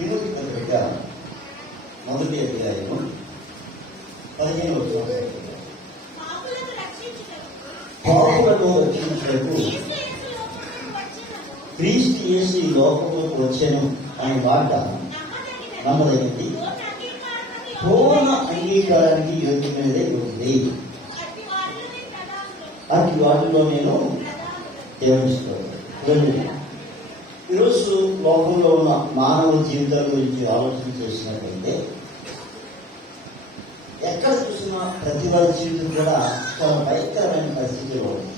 Timothy పత్రిక 1వ అధ్యాయము 15వ వచనం. పాపులను రక్షించుటకు క్రీస్తు యేసు ఈ లోకంలోకి వచ్చాను అనే మాట నమ్మదగింది, పూర్ణ అంగీకారానికి యోగ్యమైనదే ఉంది. అటు వాటిలో నేను దేవునిస్తాను. ఈరోజు లోకంలో ఉన్న మానవ జీవితాల గురించి ఆలోచన చేసినట్లయితే ఎక్కడ చూసినా ప్రతి వారి జీవితం కూడా చాలా భయంకరమైన పరిస్థితుల్లో ఉంది.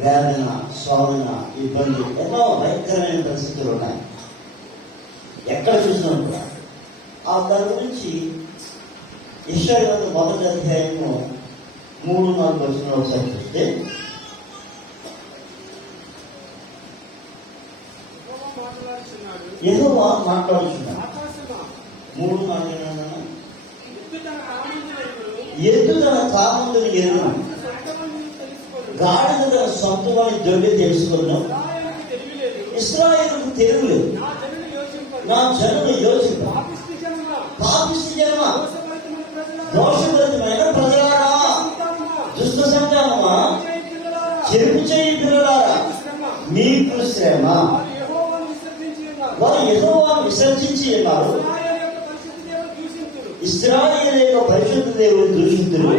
వేదన, శోధన, ఇబ్బంది, ఎన్నో భయంకరమైన పరిస్థితులు ఉన్నాయి ఎక్కడ చూసినా కూడా. దాని గురించి యెషయా 1వ అధ్యాయము 3-4 వచనాలు ఒకసారి చూస్తే, యెహోవా మాట్లాడుతున్నాడు. 3-4 ఎద్దు తన కామందుని ఎరును, గాడిద తన సొంతమని దొడ్డి తెలుసుకున్నాం. ఇశ్రాయేలుకు తెలియలేదు, నా జనులు యోచింప. పాపిష్టి జనమ, దోషభరితమైన ప్రజలారా, దుష్ట సంతానమా, చెరుపు చేయి పిల్లలారా, మీకు శ్రమ. వారు యెహోవాను విసర్జించి ఉన్నారు, ఇశ్రాయేలు యొక్క పరిశుద్ధ దేవుడు దూషితులు.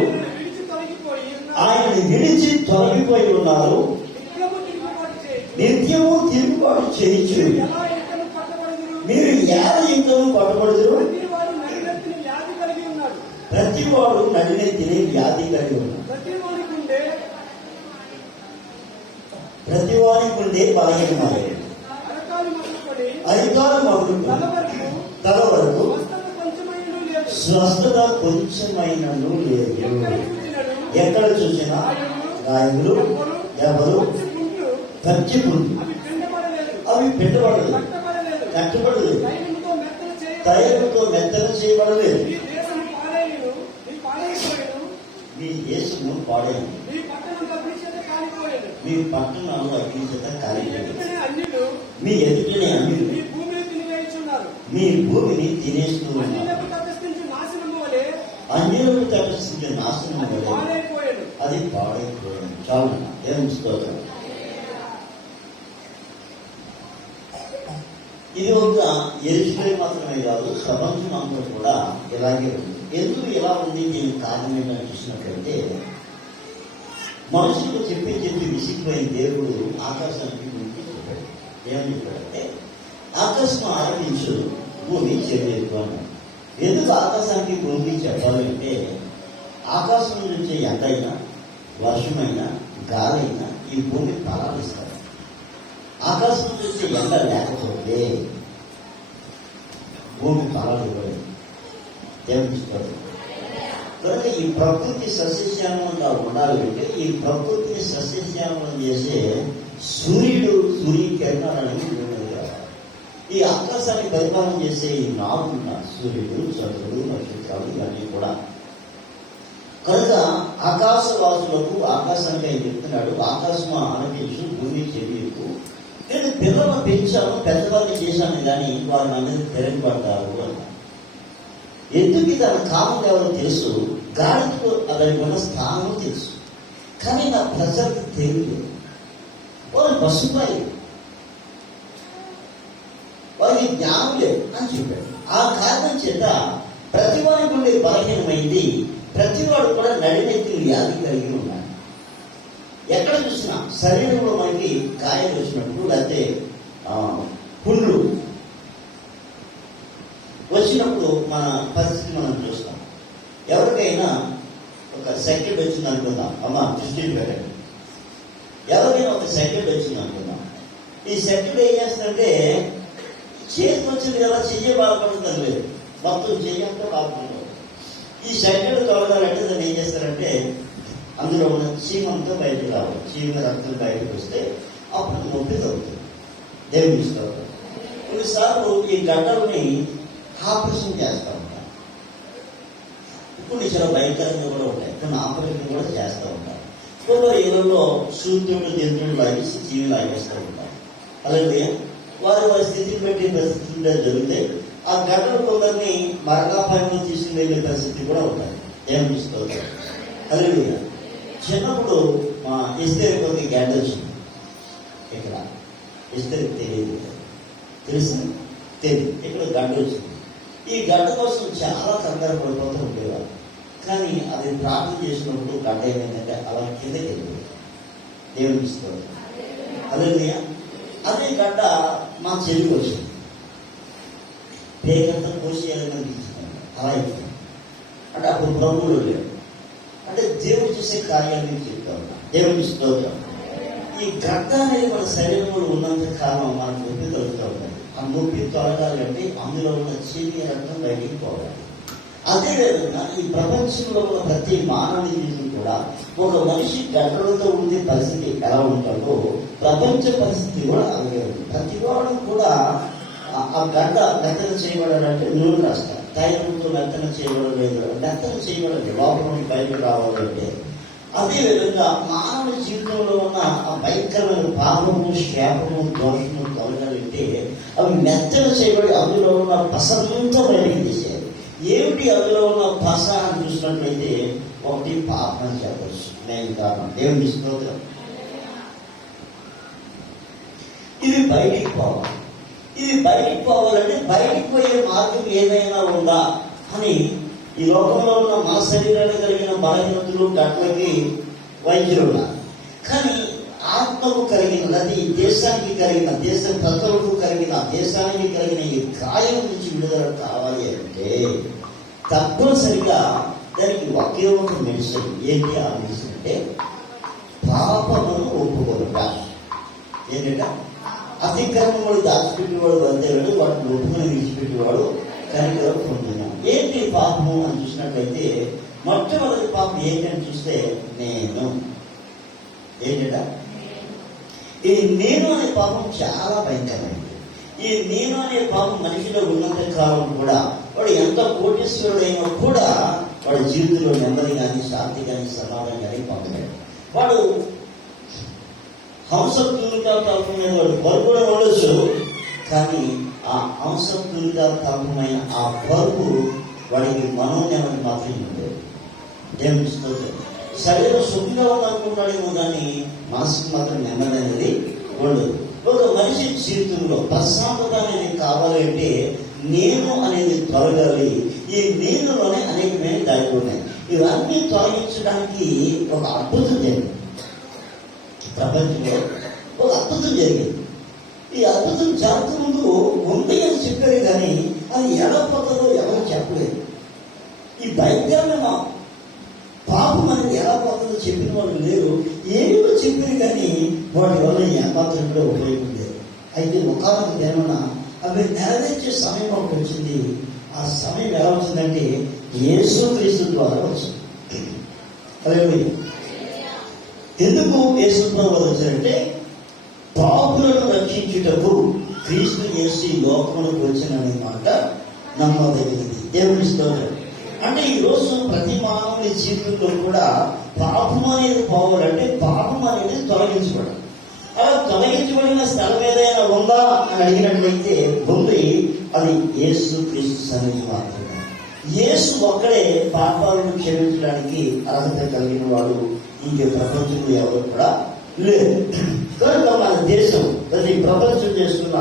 ఆయన విడిచి తొలగిపోయి ఉన్నారు, నిత్యము తిరుగుబాటు చేయొచ్చు. మీరు యుద్ధము పట్టబడుదురు. ప్రతి వాడు నడినెత్తిన వ్యాధి కలిగి ఉన్నాడు. ప్రతి వారికి ఉండే బలహీనమైన అధికారం మొదలు తల వరకు స్వస్థత కొంచెమైనను లేదు. ఎక్కడ చూసినా గాయములు, దెబ్బలు, తగ్గిపుండు, అవి పెట్టబడలేదు, కట్టబడలేదు, తైలంతో మెత్తన చేయబడలేదు. మీ దేశము పాడైంది, మీ పట్టణాలు అగ్నిచేత కాలిపోయింది. మీ ఎదుటనే అన్యులు మీ భూమిని తినేస్తూ ఉన్నారు. అన్యులకు తప్పించే నాశనం వలె అది పాడైపోయింది. చాలు ఏం స్తోత్రం. ఇది ఒక యెరూషలేము మాత్రమే కాదు, ప్రపంచం అంతా కూడా ఇలాగే ఉంది. ఎందుకు ఇలా ఉంది, దీనికి కారణం ఏంటని చూసినట్లయితే, మనుషులకు చెప్పి విసిగిపోయిన దేవుడు ఆకాశానికి గురించి చెప్పాడు. ఏమని చెప్పాడంటే, ఆకాశం ఆరంభించు, భూమి చెవియెత్తు అన్నాడు. ఎందుకు ఆకాశానికి భూమి చెప్పాలంటే, ఆకాశం నుంచి ఎంతైనా, వర్షమైనా, గాలైనా ఈ భూమి ప్రారంభిస్తాడు. ఆకాశం నుంచి ఎండ లేకపోతే భూమి ప్రారంభించలేదు. దేవుడిస్తాడు. కనుక ఈ ప్రకృతి సస్యశ్యామలంగా ఉండాలి అంటే, ఈ ప్రకృతిని సస్యశ్యామలం చేసే సూర్యకిరణాలని ఈ ఆకాశాన్ని పరిపాలన చేసే ఈ నాలుగున్న సూర్యుడు, చంద్రుడు, నక్షత్రాలు ఇవన్నీ కూడా. కనుక ఆకాశవాసులకు ఆకాశానికి ఆయన చెప్తున్నాడు, ఆకాశం ఆనందించు, భూమి చెవియకు. నేను పిల్లలను పెంచాను, పెద్దవాళ్ళని చేశాను, కానీ వారిని అందరికీ తిరగబడ్డారు అన్నారు. ఎందుకు తన కామం ఎవరో తెలుసు, గాడితో అతనికి ఉన్న స్థానం తెలుసు, కానీ నా ప్రజలకు తెలియదు. వారు పశుపాయి, వారికి జ్ఞానం లేదు అని చెప్పాడు. ఆ కారణం చేత ప్రతివాడికి ఉండే బలహీనమైంది, ప్రతివాడు కూడా నడినెత్తి వ్యాధి కలిగి ఉన్నాడు. ఎక్కడ చూసినా శరీరంలో మనకి గాయాలు వచ్చినప్పుడు, లేకపోతే పుండ్లు వచ్చినప్పుడు మన పరిస్థితి మనం చూస్తాం. ఎవరికైనా ఒక సెకండ్ వచ్చింది అనుకుందాం, అమ్మ దృష్టిని పెట్టండి. ఎవరికైనా ఒక సెకండ్ వచ్చింది అనుకుందాం. ఈ సెకండ్ ఏం చేస్తుందంటే, చేతికి వచ్చింది కదా, చెయ్యి బాధపడుతుంది లేదు, మొత్తం చెయ్యంతా బాధపడుతుంది. ఈ సెకండ్ కలగాలంటే దాన్ని ఏం చేస్తారంటే, అందులో ఉన్న చీమంతా బయటకు రావాలి. చీమ రక్తం బయటకు వస్తే అప్పుడు నొప్పి తగ్గుతుంది. దేవుని ఇస్తారు. కొన్నిసార్లు ఈ గడ్డల్ని ఆపరేషన్ చేస్తూ ఉంటారు. కొన్ని చాలా భయంకరంగా కూడా ఉంటాయి, కొన్ని ఆపరేషన్ కూడా చేస్తూ ఉంటారు. కొన్ని ఇళ్ళలో సూర్యుడు దింతుడు లాగేసి చీమి లాగేస్తూ ఉంటారు. అలాగే వారి వారి స్థితిని బట్టి పరిస్థితులు జరుగుతాయి. ఆ గడ్డలు కొందరిని మరణాపాయంలో తీసుకుని వెళ్ళే పరిస్థితి కూడా ఉంటాయి. ఏమనిపిస్తుంది అదే చిన్నప్పుడు మా ఎస్తేరి కొద్ది గడ్డ వచ్చింది. ఇక్కడ ఎస్తేరి తెలియదు, తెలుసు తెలియదు, ఇక్కడ గడ్డ వచ్చింది. ఈ గడ్డ కోసం చాలా కంగారు పడిపోతూ ఉండేవారు. కానీ అది ప్రార్థన చేసినప్పుడు గడ్డ ఏమైందంటే అలా కిందకి వెళ్ళిపోయింది. ఏమనిపిస్తుంది అదే గడ్డ మా చెల్లికి వచ్చింది. పేకంతా కోసేయాలని అనిపించింది. అలా అయిపోయింది. అంటే అప్పుడు ప్రభువులు లేడు. అంటే దేవుడు చేసే కార్యాన్ని చెప్తా ఉన్నా. దేవుడికి స్తోత్రం. ఈ గడ్డ అనేది మన శరీరంలో ఉన్నంత కాలం మనకు నొప్పి కలుగుతూ ఉంటుంది. ఆ నొప్పి తొలగాలంటే అందులో ఉన్న చీని రక్తం బయటికి పోవాలి. అదేవిధంగా ఈ ప్రపంచంలో ఉన్న ప్రతి మానవుని జీవితం కూడా ఒక మనిషి గడ్డలతో ఉండే పరిస్థితి ఎలా ఉంటుందో ప్రపంచ పరిస్థితి కూడా అలాగే ఉంది. ప్రతి వాడు కూడా ఆ గడ్డ మెత్తన చేయబడాలంటే నూనె రాస్తారు. తైలంతో మెత్తన చేయబడలేదు, మెత్తన చేయబడలేదు. లోపల నుండి బయటకు రావాలంటే అదేవిధంగా మానవ జీవితంలో ఉన్న ఆ భయంకరమైన పాపము, శాపము, దోషము తొలగాలంటే అవి మెత్తన చేయబడి అందులో ఉన్న పసంతా బయటికి తీసేయాలి. ఏమిటి అందులో ఉన్న పస అని చూసినట్లయితే ఒకటి పాపం చెప్పచ్చు. నేను కారణం దేవుని స్తోత్రం. ఇది బయటికి పోవాలి. ఇది బయటికి పోవాలంటే బయటికి పోయే మార్గం ఏదైనా ఉందా అని ఈ లోకంలో ఉన్న మన శరీరానికి కలిగిన బలహీనతలు గట్లకి వైద్యులు ఉన్నారు. కానీ ఆత్మకు కలిగిన అది దేశానికి కలిగిన, దేశ ప్రజలకు కలిగిన, దేశానికి కలిగిన ఈ గాయం నుంచి విడుదల కావాలి అంటే తప్పనిసరిగా దానికి ఒకే ఒక మెడిసిన్. ఏంటి ఆ మెడిసిన్ అంటే పాపమును ఒప్పుకోవడం. ఏంటంటే అతిక్రమములు దాచిపెట్టేవాడు వందేవాడు, వాటిని ఒప్పుకొని విడిచిపెట్టేవాడు కనికరం పొందుతున్నాం. ఏంటి పాపము అని చూసినట్లయితే మొట్టమొదటి పాపం ఏంటని చూస్తే నేను. ఏంటంట ఈ నేను అనే పాపం చాలా భయంకరమైంది. ఈ నేను అనే పాపం మనిషిలో ఉన్నంత కాలం కూడా వాడు ఎంత కోటీశ్వరుడైనా కూడా వాడి జీవితంలో నెమ్మది కానీ, శాంతి కానీ, సమాధానం కానీ పొందలేడు. వాడు హంసత్తులుగా తల్పమైన వాడు బరువు కూడా ఉండొచ్చు, కానీ ఆ హంసత్తులుగా తల్పమైన ఆ బరువు వాడికి మనోజ్ఞానం మాత్రమే ఉండేది. దేవుని స్తోత్రం. శరీరం సుఖంగా ఉందనుకుంటాడేమో కానీ మనసుకు మాత్రం నెమ్మది అనేది ఉండదు. ఒక మనిషి జీవితంలో ప్రశాంతత అనేది కావాలంటే నేను అనేది తొలగాలి. ఈ నేనులోనే అనేకమైన దాడి ఉన్నాయి. ఇవన్నీ తొలగించడానికి ఒక అద్భుతం జరిగింది. ప్రపంచంలో ఒక అద్భుతం జరిగింది. ఈ అద్భుతం జరగక ముందు ఉంది అని చెప్పారు, కానీ అది ఎలా పోతుందో ఎవరు చెప్పలేదు. ఈ భయంకరమైన పాపం అనేది ఎలా పోతుందో చెప్పిన వాళ్ళు లేరు. ఏమో చెప్పారు, కానీ వాటి వల్ల ఏమాత్రం కూడా ఉపయోగం లేదు. అయితే ఒకనొక ఏమన్నా అవి నెరవేర్చే సమయం ఒకటి వచ్చింది. ఆ సమయం ఎలా వచ్చిందంటే యేసుక్రీస్తు ద్వారా వచ్చింది. హల్లెలూయా. ఎందుకు యేసు ప్రభువు వచ్చారంటే పాపులను రక్షించుటకు క్రీస్తు యేసు లోకములకు వచ్చిననే మాట నమ్మదగినది. దేవుని స్తోత్రం. అంటే ఈ రోజు ప్రతి మానవుని జీవితంలో కూడా పాపం అనేది పోవాలంటే పాపం అనేది తొలగించబడాలి. అలా తొలగించబడిన స్థలం ఏదైనా ఉందా అని అడిగినట్లయితే ఉంది. అది యేసు క్రీస్తు సన్నిధి మాత్రమే. యేసు ఒక్కడే పాపాలను క్షమించడానికి అర్హత కలిగిన వాడు ఇంకే ప్రపంచంలో ఎవరు కూడా లేదు. కనుక మన దేశం ప్రతి ప్రపంచం చేస్తున్న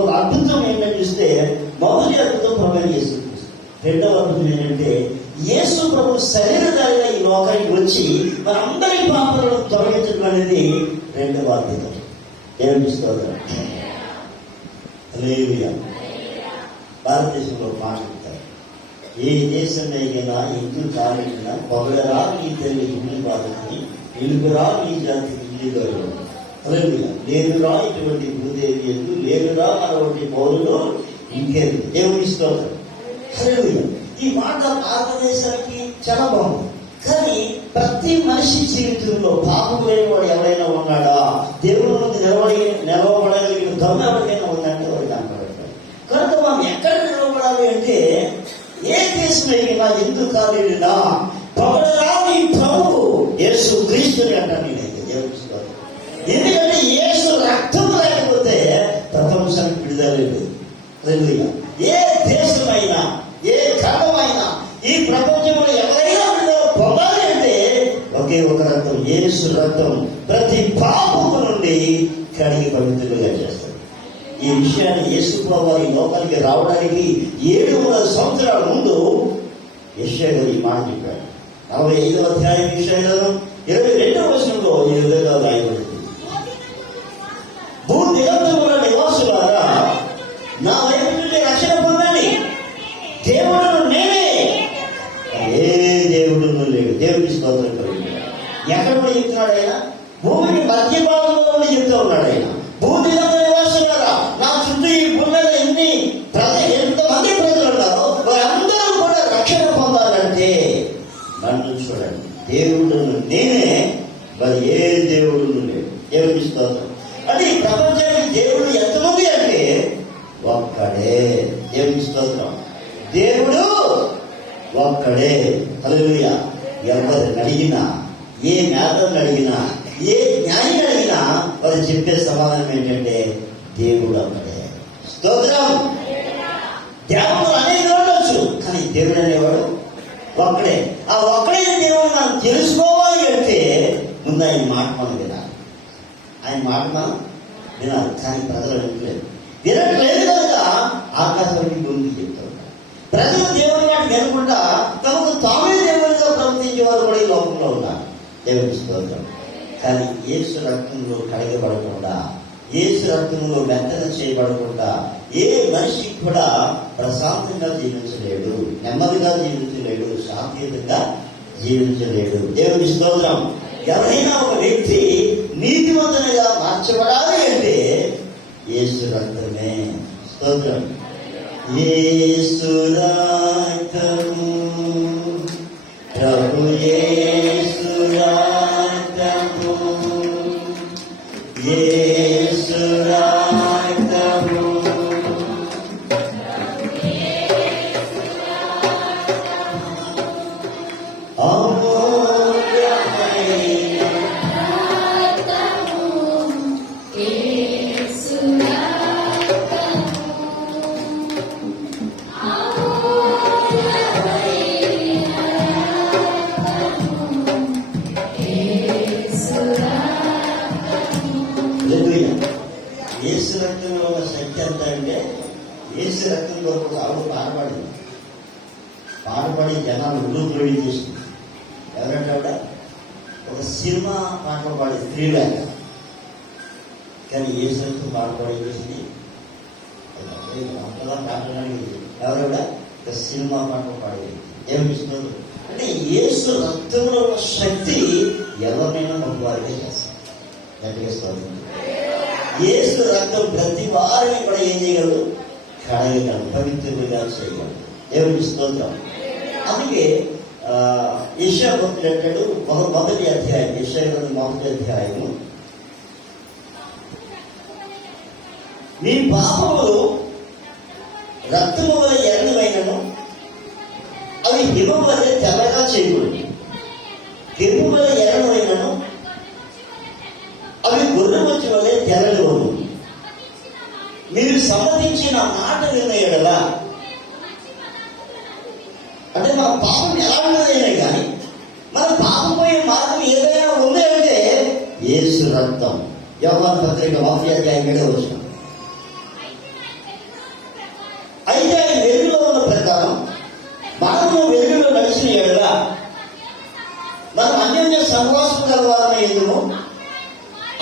ఒక అద్భుతం ఏంటని చూస్తే మొదటి అద్భుతం ప్రభు యేసు. రెండవ అద్భుతం ఏంటంటే యేసు ప్రభు శరీరధారిగా ఈ లోకానికి వచ్చి మనందరి పాపాలను తొలగించడం అనేది రెండవ అద్భుతం. ఏమనిపిస్తుంది? భారతదేశంలో మాట్లాడతారు, ఏ దేశమైనా ఎందుకు కాలేనా పొగడరా నీ తల్లి భూమి బాధని, వెలుగురా నీ జాతి ఇల్లుగారు. లేదురా ఇటువంటి భూదేవి ఎందు, లేదురా అటువంటి పౌరులు ఇంకేది. ఏమనిస్తుంది? ఈ మాట భారతదేశానికి చాలా బాగుంది. కానీ ప్రతి మనిషి జీవితంలో పాపం లేని వాడు ఎవరైనా ఉన్నాడా? దేవుడి నుండి నిలవబడగలిగిన దమ్ము ఎవరికైనా ఉందంటే వాడు కనపడతాడు. కనుక మనం ఎక్కడ నిలవబడాలి అంటే ఏ దేశం అయినా ఎందుకు కాలేనా పొగడరా నీ ప్రభువు యేసు క్రీస్తుని అంటాను నేనైతే. దేవుడు ఎందుకంటే యేసు రక్తం లేకపోతే ప్రపంచానికి హల్లెలూయా. ఏ దేశమైనా, ఏ ఖండమైనా, ఈ ప్రపంచంలో ఎవరైనా విడుదల పొందాలి అంటే ఒకే ఒక రక్తం, యేసు రక్తం ప్రతి పాపము నుండి కడిగి పవిత్రులుగా చేస్తారు. ఈ విషయాన్ని యేసు ప్రభువు ఈ లోకానికి రావడానికి 700 సంవత్సరాల ముందు యెషయా గారు ఈ మాట చెప్పాడు. 45వ అధ్యాయం యెషయా 22వ వచనంలో ఈ విధంగా రాయబడింది. భూదిగంతముల నివాసులారా, నా వైపు నుండి రక్షణ పొందండి. దేవుడును నేనే, ఏ దేవుడును లేడు. దేవుడికి స్తోత్రం కలుగుతుంది. ఎక్కడ నుండి చెప్తున్నాడు ఆయన? భూమికి మధ్య భాగంలో ఉండి చెప్తూ ఉన్నాడు ఆయన. భూదిగంత నివాసులారా, నా చుట్టూ ఈ భూమిలో ఎంతమంది ప్రజలు ఉన్నారో వారందరూ కూడా రక్షణ పొందాలంటే నన్ను చూడండి. దేవుడును నేనే, మరి ఏ దేవుడును లేడు. దేవుడికి స్తోత్రం. అంటే ఈ ప్రపంచానికి దేవుడు ఎంతమంది అంటే ఒక్కడే. దేవుడికి స్తోత్రం. దేవుడు ఒక్కడే. హల్లెలూయా. ఎవరిని అడిగినా, ఏ మేధను అడిగినా, ఏ జ్ఞానిని అడిగినా వారు చెప్పే సమాధానం ఏంటంటే దేవుడు ఒక్కడే. స్తోత్రం. దేవుడు అనేక ఉండొచ్చు, కానీ దేవుడు అనేవాడు ఒక్కడే. ఆ ఒక్కడే దేవుడు మనం తెలుసుకోవాలి అంటే ముందు ఆయన మాట మనం వినాలి. ఆయన మాట మనం వినాలి. కానీ ప్రజలు వినట్లేదు కనుక ఆకాశానికి గురించి చెప్తూ ఉంటారు. ప్రజలు దేవుని మాట వినకుండా తమకు తామే దేవునిగా ప్రవర్తించే వారు కూడా ఈ లోకంలో ఉన్నారు. దేవుని స్తోత్రం. కానీ యేసు రక్తంలో కడగబడకుండా, యేసు రక్తంలో వెంటనే చేయబడకుండా ఏ మనిషి కూడా ప్రశాంతంగా జీవించలేడు, నెమ్మదిగా జీవించలేడు, శాంతియుతంగా జీవించలేడు. దేవుని స్తోత్రం. ఎవరైనా ఒక వ్యక్తి నీతివంతునిగా మార్చబడాలి అంటే యేసు రక్తమే. స్తోత్రం. యేసు రక్తము, ప్రభు యేసు రక్తము, యేసు రక్తము, యేసు రక్తంలో ఉన్న శక్తి ఎంత అంటే, యేసు రక్తం కొరకు ఆవిడ పాడుపడి జనాలు ఉల్లు చేస్తుంది. ఎవరంటే ఆవిడ ఒక సినిమా పాటలు పాడే స్త్రీ లేక, కానీ యేసు రక్తం పాడుపడి చేసింది అంతగా పాటడానికి ఎవరైనా ఒక సినిమా పాటలు పాడేది. ఏమిస్తుంది అంటే యేసు రక్తంలో ఉన్న శక్తి ఎవరినైనా మగవారిగా చేస్తారు. గట్టిగా యేసు రక్తం ప్రతి వారిని కూడా ఏం చేయగలదు? కడగగలదు, పవిత్రులుగా చేయగలదు. దేవునికి స్తోత్రం. అందుకే యెషయా భక్తుడు అంటాడు, మొదటి అధ్యాయం, యెషయా మొదటి అధ్యాయము, మీ పాపములు రక్తము వల్ల ఎర్రమైనను అవి హిమము వల్ల తెల్లగా చేయకూడదు. హిమము వల్ల ఎర్రమైనను అవి గొర్రెమొచ్చి వల్లే తెల్లనివ్వదు. మీరు సమ్మతించిన మాట వినయడలా, అంటే మన పాపం ఎలాంటిదైనా కానీ మన పాపం పోయే మార్గం ఏదైనా ఉంది అంటే యేసు రక్తం. యోహాను పత్రిక 1వ అధ్యాయం 7వ వచనం. అయితే ఆయన వెలుగులో ఉన్న ప్రకారం మనము వెలుగులో నడిచిన ఎడల మనం అన్యోన్య సహవాసం కలవాలనే ఎందుకు,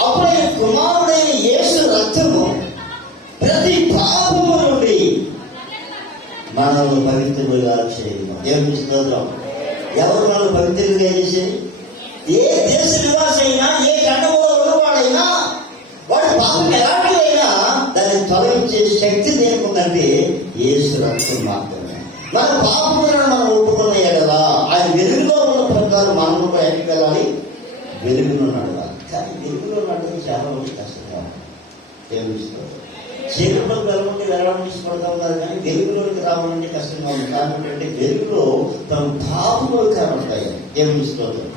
అప్పుడు ఆయన కుమారుడైన యేసు రక్తము ప్రతి పాపము నుండి మనల్ని పవిత్రులుగా చేయడం. దేవుని స్తోత్రం. ఎవరు మనల్ని పవిత్రులుగా చేసేది? ఏ దేశ నివాస అయినా, ఏ ఖండంలో ఉన్నవాడైనా, వాడి పాపం ఎలాంటిదైనా దాన్ని తొలగించే శక్తి దేనికుందంటే యేసు రక్తం మాత్రమే. మన పాపములను మనం ఒప్పుకున్న ఎడలా ఆయన వెలుగులో ఉన్న ప్రకారం మనము కూడా ఎక్కడికి వెళ్ళాలి? వెలుగులో నడవాలి. కానీ వెలుగులో నడవడం చాలా మంది కష్టంగా దేవుని స్తోత్రం. చీకటిలోకి వెళ్ళాలని ఇష్టపడతాం కాదు, కానీ వెలుగులోకి రావాలంటే కష్టంగా ఉంది. కారణం ఏంటంటే వెలుగులో తమ పాపములు కనబడతాయి. దేవుని స్తోత్రం.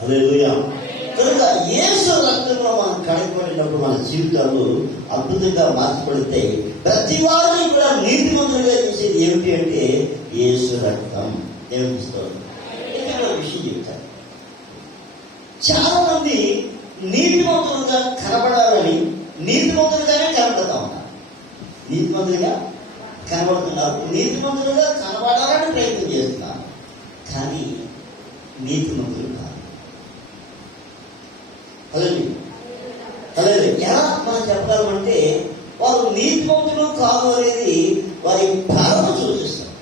హల్లెలూయా. కనుక యేసు రక్తంలో మనం కడగబడినప్పుడు మన జీవితాలు అద్భుతంగా మార్చబడతాయి. ప్రతి వారిని కూడా నీతిమంతులుగా చేసేది ఏమిటి అంటే యేసు రక్తం. దేవుని స్తోత్రం. ఇక్కడ ఒక విషయం చెప్తాను. చాలా మంది నీతిమంతులుగా కనబడాలని నీతిమంతులుగానే కనబడతా ఉన్నారు. నీతిమంతులుగా కనబడుతున్నారు, నీతిమంతులుగా కనబడాలని ప్రయత్నం చేస్తున్నారు, కానీ నీతిమంతులు కాదు. అలాగే ఎలా మనం చెప్పగలమంటే వారు నీతిమంతులు కాదు అనేది వారి ఫలం సూచిస్తారు.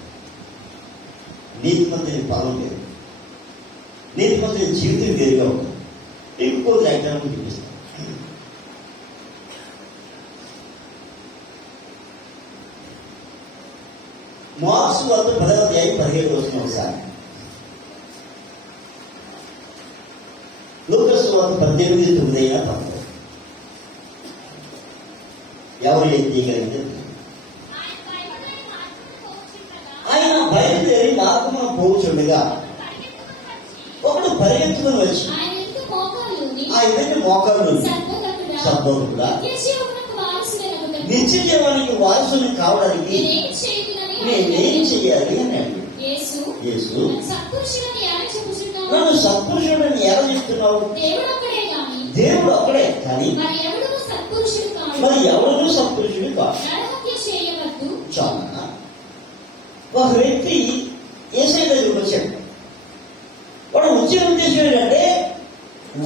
నీతిమంతుని ఫలం లేదు, నీతిమంతుని జీవితం వేరుగా ఉంటుంది. ఇంకొక ఎగ్జాంపుల్ చూపిస్తాను. మార్క్స్ వార్త 10వ అధ్యాయం 17వ వచనం ఒకసారి, లూకాసు వార్త 18:9-10. ఎవరు ఏం చేయగలిగితే ఆయన బయలుదేరి మార్గమున పోవుచుండగా ఒకడు పరిగెత్తుకుని వచ్చి ఆ ఇద్దరిని మోకాళ్ళు సద్భక్తుడా నిత్య జీవానికి వారసుని కావడానికి నేనేం చెయ్యాలి అన్నాడు. యేసు నన్ను సత్పురుషుడని ఎలా చెప్తున్నావు? దేవుడు ఒక్కడే కానీ మరి ఎవరు సత్పురుషుడు కాదు. చాలా ఒక వ్యక్తి యేసయ్య దగ్గరికి వచ్చాడు. వాడు వచ్చే ఉద్దేశం ఏంటంటే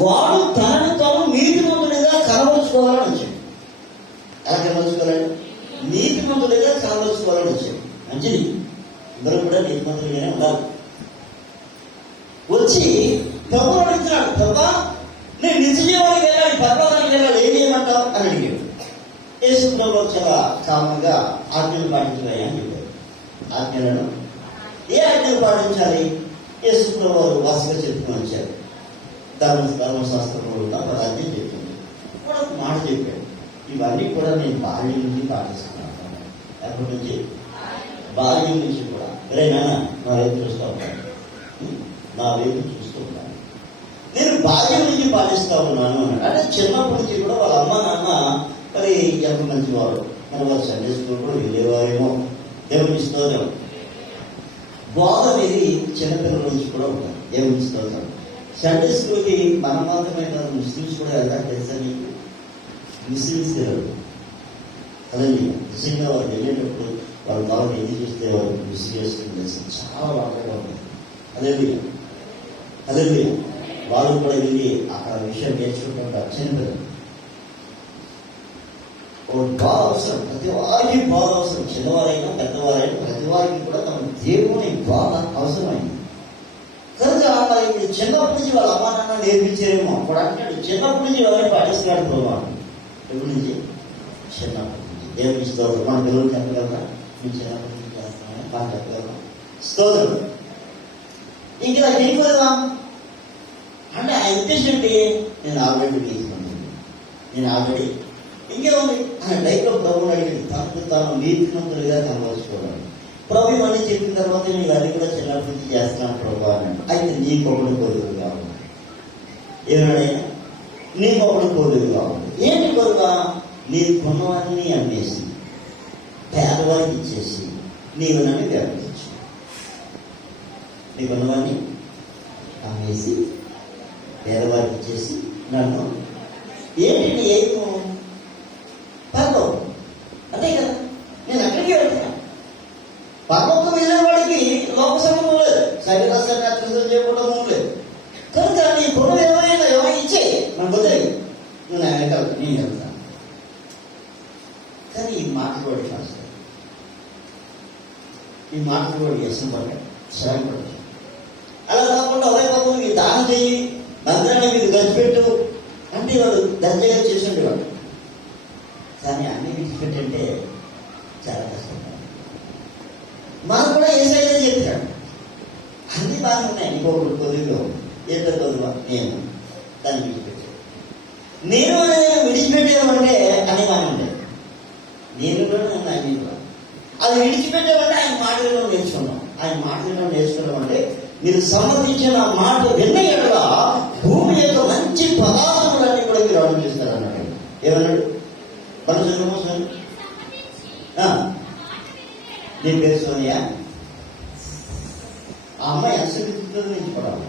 వాడు తనను తాను నీతిమంతుడిగా కనబరుచుకోవాలని వచ్చాడు. ఎలా కనబరుచుకోవాలని? నీతిమంతుడిగా కనబరుచుకోవాలని వచ్చాడు. మంచిది, అందరూ కూడా నీతిమంతులుగానే ఉండాలి. వచ్చి ప్రభు అడుగుతున్నాడు, ప్రభా నేను నిత్య జీవానికి వెళ్ళాలి, పర్వతానికి వెళ్ళాలి, ఏం చేయమంటావు అని అడిగాడు. యేసు ప్రభు చాలా కామంగా ఆజ్ఞలు పాటించాలి అని చెప్పారు. ఆజ్ఞలను ఏ ఆజ్ఞలు పాటించాలి? యేసు ప్రభు వాసుగా చెప్పుకొని వచ్చారు. ధర్మశాస్త్రంలో ఉన్న పదార్థం చెప్తుంది. కూడా ఒక మాట చెప్పాడు, ఇవన్నీ కూడా నేను బాల్యం నుంచి పాటిస్తున్నాను. ఎప్పటి నుంచి? బాల్యం నుంచి కూడా. రే నాన్న నా వైపు చూస్తూ ఉంటాను, నా వైపు చూస్తూ ఉంటాను, నేను బాల్యం నుంచి పాటిస్తూ ఉన్నాను అన్నాడు. అంటే చిన్నప్పటి నుంచి కూడా వాళ్ళ అమ్మ నాన్న మరి ఎంత మంచివారు, మరి వారు సండే స్కూల్ కూడా వెళ్ళేవారేమో. దేవుని స్తోత్రం. బోధ అనేది చిన్నపిల్లల నుంచి కూడా ఉంటారు. దేవుని స్తోత్రం. సండే స్కూల్కి మన మాత్రమే కాదు, ముస్లిమ్స్ కూడా వెళ్తారు. తెలుసా నీకు? ముస్లిమ్స్ వెళ్ళరు. అదండి నిజంగా వారు వెళ్ళేటప్పుడు వాళ్ళు బాగా ఎన్ని చూస్తే వారు మిస్ చేసుకుని చాలా బాగా ఉంటుంది. అదే వాళ్ళు కూడా వెళ్ళి అక్కడ విషయం నేర్చుకుంటుంటారు. చిన్నపిల్లలు బాగా అవసరం, ప్రతి వారికి బాగా అవసరం. చిన్నవారైనా పెద్దవారైనా ప్రతి వారికి కూడా తమ దేవుని బాగా అవసరమైంది. కనుక మరి చిన్నప్పటి నుంచి వాళ్ళ అమ్మా నాన్న నేర్పించారేమో. అప్పుడు అంటాడు చిన్నప్పటి నుంచి ఎవరైనా పాటిస్తున్నాడు ప్రభావం. ఎప్పటి నుంచి? చిన్నప్పటి నుంచి. దేవుని స్తోత్రం. మన పిల్లలు చెప్పగలరా? నేను చిన్నప్పటి నుంచి చేస్తున్నాను, బాగా చెప్పగలరా? స్తోత్రం. ఇంకా నాకు వెళ్ళిపోదా అంటే ఆయన ఉద్దేశం ఏంటి? నేను ఆల్రెడీ తీసుకున్నాను, నేను ఆల్రెడీ ఇంకేముంది ఆయన లైఫ్లో ప్రభుని అడిగింది, తనకు తాను నీతిమంతులుగా కనబరుచుకోవాలి. ప్రభు ఇవన్నీ చెప్పిన తర్వాత నేను అది కూడా చిన్నప్పటి నుంచి చేస్తున్నాను ప్రభు అన్నాడు. అయితే నీ కొబ్బడి కోరికలు కావాలి. ఏనాడైనా నీ కొబ్బడి కోరికలు కావాలి. ఏంటి కోరిక? నీ కొన్నవారిని అమ్మేసి పేదవారికి ఇచ్చేసి నీవు నన్ను వ్యాపించు. నీ కొన్నవారిని అమ్మేసి పేదవారికి ఇచ్చేసి నన్ను. ఏంటి ఏమో పర్వం అంతే కదా. నేను అక్కడికి వెళ్తున్నా. పర్వతం వెళ్ళిన వాడికి లోక సంబంధం లేదు, శరీరాన్ని అత్యంతం చేయకుండా లేదు. కనుక నీ గుణం ఏమైనా ఇచ్చే మన వదిలే, నేను వెళ్తాను, నేను వెళ్తాను. కానీ ఈ మాటలు వాడి చేస్తాను, ఈ మాటలు వాడి ఇష్టపడ్డాడు, శ్రమ పడ్డాడు. అలా కాకుండా ఒరే బాబు నీకు దానం చెయ్యి, మంత్రాన్ని మీరు ఖర్చు పెట్టు అంటే వాడు దర్జాగా చేసి ఉండేవాడు. కానీ అన్ని విడిచిపెట్టంటే చాలా కష్టం. మనం కూడా ఏసైనా చెప్పాడు, అన్ని బాగా ఉన్నాయి. ఇంకొకటి కొద్దిగా ఎంత కొద్దిగా నేను దాన్ని విడిచిపెట్టాను. నేను విడిచిపెట్టేవాడే అన్ని బాగా ఉంటాయి. నేను కూడా నన్ను అన్ని కూడా అది విడిచిపెట్టేవాడే ఆయన మాటలను నేర్చుకున్నాం. ఆయన మాటలను నేర్చుకోవడం అంటే మీరు సమర్థించిన మాట విన్న ఎడల భూమి యొక్క మంచి పదార్థములన్నీ కూడా మీరు అనుభవిస్తారు అన్నాడు. ఏమన్నాడు? మన నీ పేరు సోనియా. ఆ అమ్మాయి అసలు నుంచి పడాలి.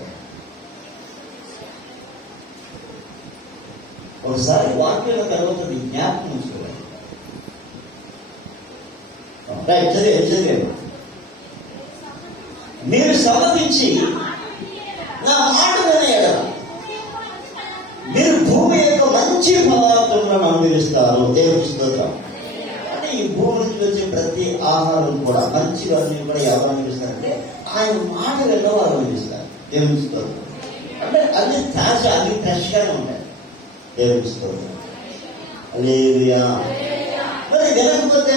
ఒకసారి వాక్యంలో కలుగుతుంది, జ్ఞాపకం ఉంచుకోవాలి. చదివే మీరు సమ్మతించి నా మాట వినేయడం మీరు భూమి యొక్క మంచి పదార్థములను అనుభవిస్తారు. దేవుని స్తోత్రం. అంటే ఈ భూమి నుంచి వచ్చే ప్రతి ఆహారం కూడా మంచివన్నీ కూడా ఎవరు అనుభవిస్తారంటే ఆయన మాట విన్న వారు అనుభవిస్తారు. దేవుని స్తోత్రం. అంటే అన్ని తాజా, అన్ని ఫ్రెష్గానే ఉంటాయి. దేవుని స్తోత్రం. హల్లెలూయా. మరి వినకపోతే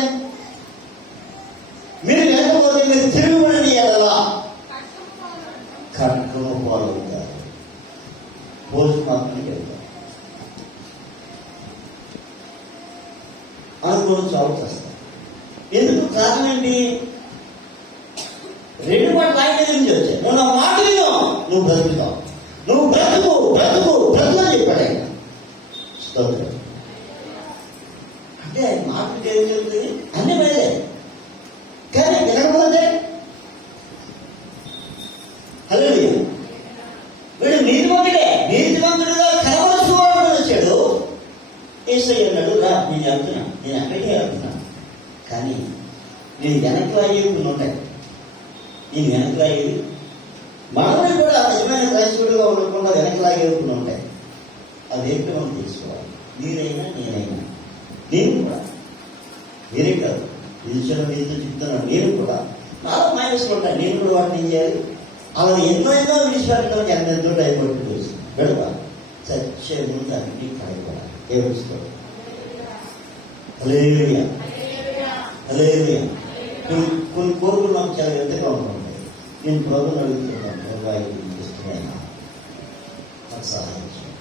మీరు తిరుగుబడిని ఎడలా కట్టుకుని పాల్గొంటారు. పోస్ట్ మాత్రం వెళ్తారు. అనుకోని చావు చేస్తారు. ఎందుకు? కారణం ఏంటి? రెండు మాటలు ఆయన దగ్గర నుంచి వచ్చాయి. నువ్వు నా మాట విను, నువ్వు బ్రతుకుతావు. నువ్వు బ్రతుకు బ్రతుకు బ్రతుకు అని చెప్పాడు ఆయన. స్తోత్రం. అంటే ఆయన మాటకి ఏం చెప్తుంది? అన్ని మేలే. కానీ వినకపోతే హల్లెలూయా. వీడు నీతిమంతుడుగా కనబరుచుకోవడం వచ్చాడు. యేసయ్య అన్నాడు, రా నేను వెళ్తున్నా, నేను అక్కడికే వెళ్తున్నాను. కానీ నేను వెనక్కి లాగేవి ఉంటాయి. నేను వెనక్కి లాగేవి మనల్ని కూడా నిజమైన క్రైస్తవుడిగా ఉండకుండా వెనక్కి లాగేవి ఉంటాయి. అదేంటో మనం తీసుకోవాలి. మీరైనా నేనైనా, నేను కూడా వేరే కాదు. నిజంగా మీతో చెప్తున్నాను. నేను కూడా నాలో మైనస్లు ఉంటాయి. నేను కూడా వాటిని ఏం చేయాలి? అలా ఎన్నో విడిచిపెట్టడానికి ఎంతో టైం పడుతుంది. వెళ్ళాలి. చచ్చే ముందు అన్ని కడగవాలి. ఏమిస్తారు? హల్లెలూయా. హల్లెలూయా. కొన్ని కోరికలు నాకు చాలా ఎంతగా ఉంటుంటాయి. నేను ప్రభువుని అడుగుతున్నాను, ప్రభు ఇష్టమైన నాకు సహాయం చేయండి.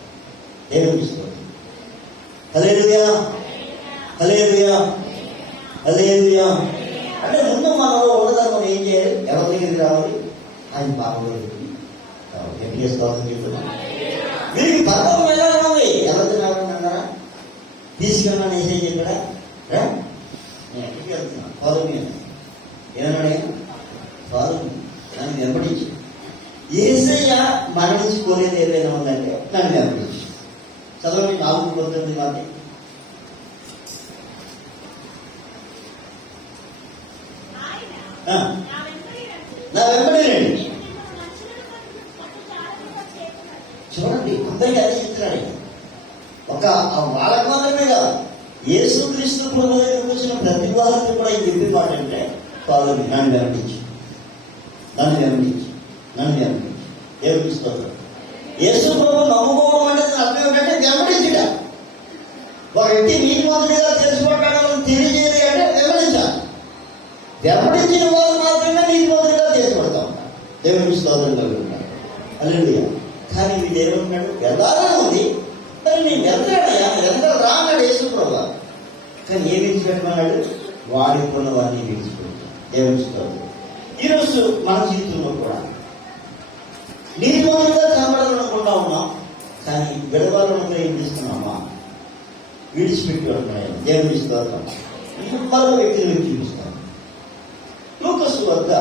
ఏమిస్తారు? హల్లెలూయా. హల్లెలూయా. హల్లెలూయా. అంటే ముందు మనలో ఉన్నదాన్ని మనం ఏం చేయాలి? ఎవరి దగ్గరికి రావాలి? ఆయన బాగా గట్టిగా స్తోత్రం చెప్తున్నాను. వీరికి పర్వం ఎలా ఉంది? ఎవరితో రావాలన్నారా? తీసుకెళ్ళమని ఏసై చెప్పాడా? నేను ఎక్కడికి వెళ్తున్నా? ఫాలో మీ ఏమన్నాడు? ఫాలో మీ, నన్ను వెంబడించు. ఏసయ్య మన నుంచి కోరేది ఏదైనా ఉందంటే నన్ను వెంబడించు. చదవండి 4:19 మాట. నా వెంబడి రండి. చూడండి, అందరికీ అదే చెప్తున్నాడు. ఒక వాళ్ళకి మాత్రమే కాదు, యేసుక్రీస్తు ప్రభు దగ్గరకు వచ్చిన ప్రతి వారికి కూడా ఈ చెప్పే మాట అంటే ఫాలో మీ, నన్ను వెంబడించు, నన్ను వెంబడించు, నన్ను వెంబడించు. దేవుని స్తోత్రం. యేసు ప్రభు నమ్ముకోవడం అంటే అర్థం ఏంటంటే వెంబడించుట. ఒక వ్యక్తి నీకు మొదటిగా తెలుసుకుంటాడని తెలియజేయాలి అంటే వెంబడించాలి. వెంబడించిన వారు మాత్రమే నీకు మొదటిగా చేసుకుంటా ఉంటారు. దేవుని స్తోత్రం కలుగుతారు. హల్లెలూయా. కానీ వీడు ఏమంటున్నాడు? వెళ్ళాలని ఉంది, మరి నేను వెళ్తాడయ్యా, వెళ్తాడు రాన్నాడు యేసు ప్రభు. కానీ ఏం విడిచిపెట్టమన్నాడు? వాడికున్న వారిని విడిచిపెట్టాడు. దేవుని స్తోత్రం. ఈరోజు మన జీవితంలో కూడా నీతిమంతులుగా కనబడాలనుకుంటా ఉన్నాం, కానీ విడవాలనుకుంటే ఏం చేస్తున్నామా? విడిచిపెట్టి ఉంటున్నాయి. దేవుని స్తోత్రం. ఇప్పుడు మరో వ్యక్తిని చూపిస్తాను. లూకా సువార్త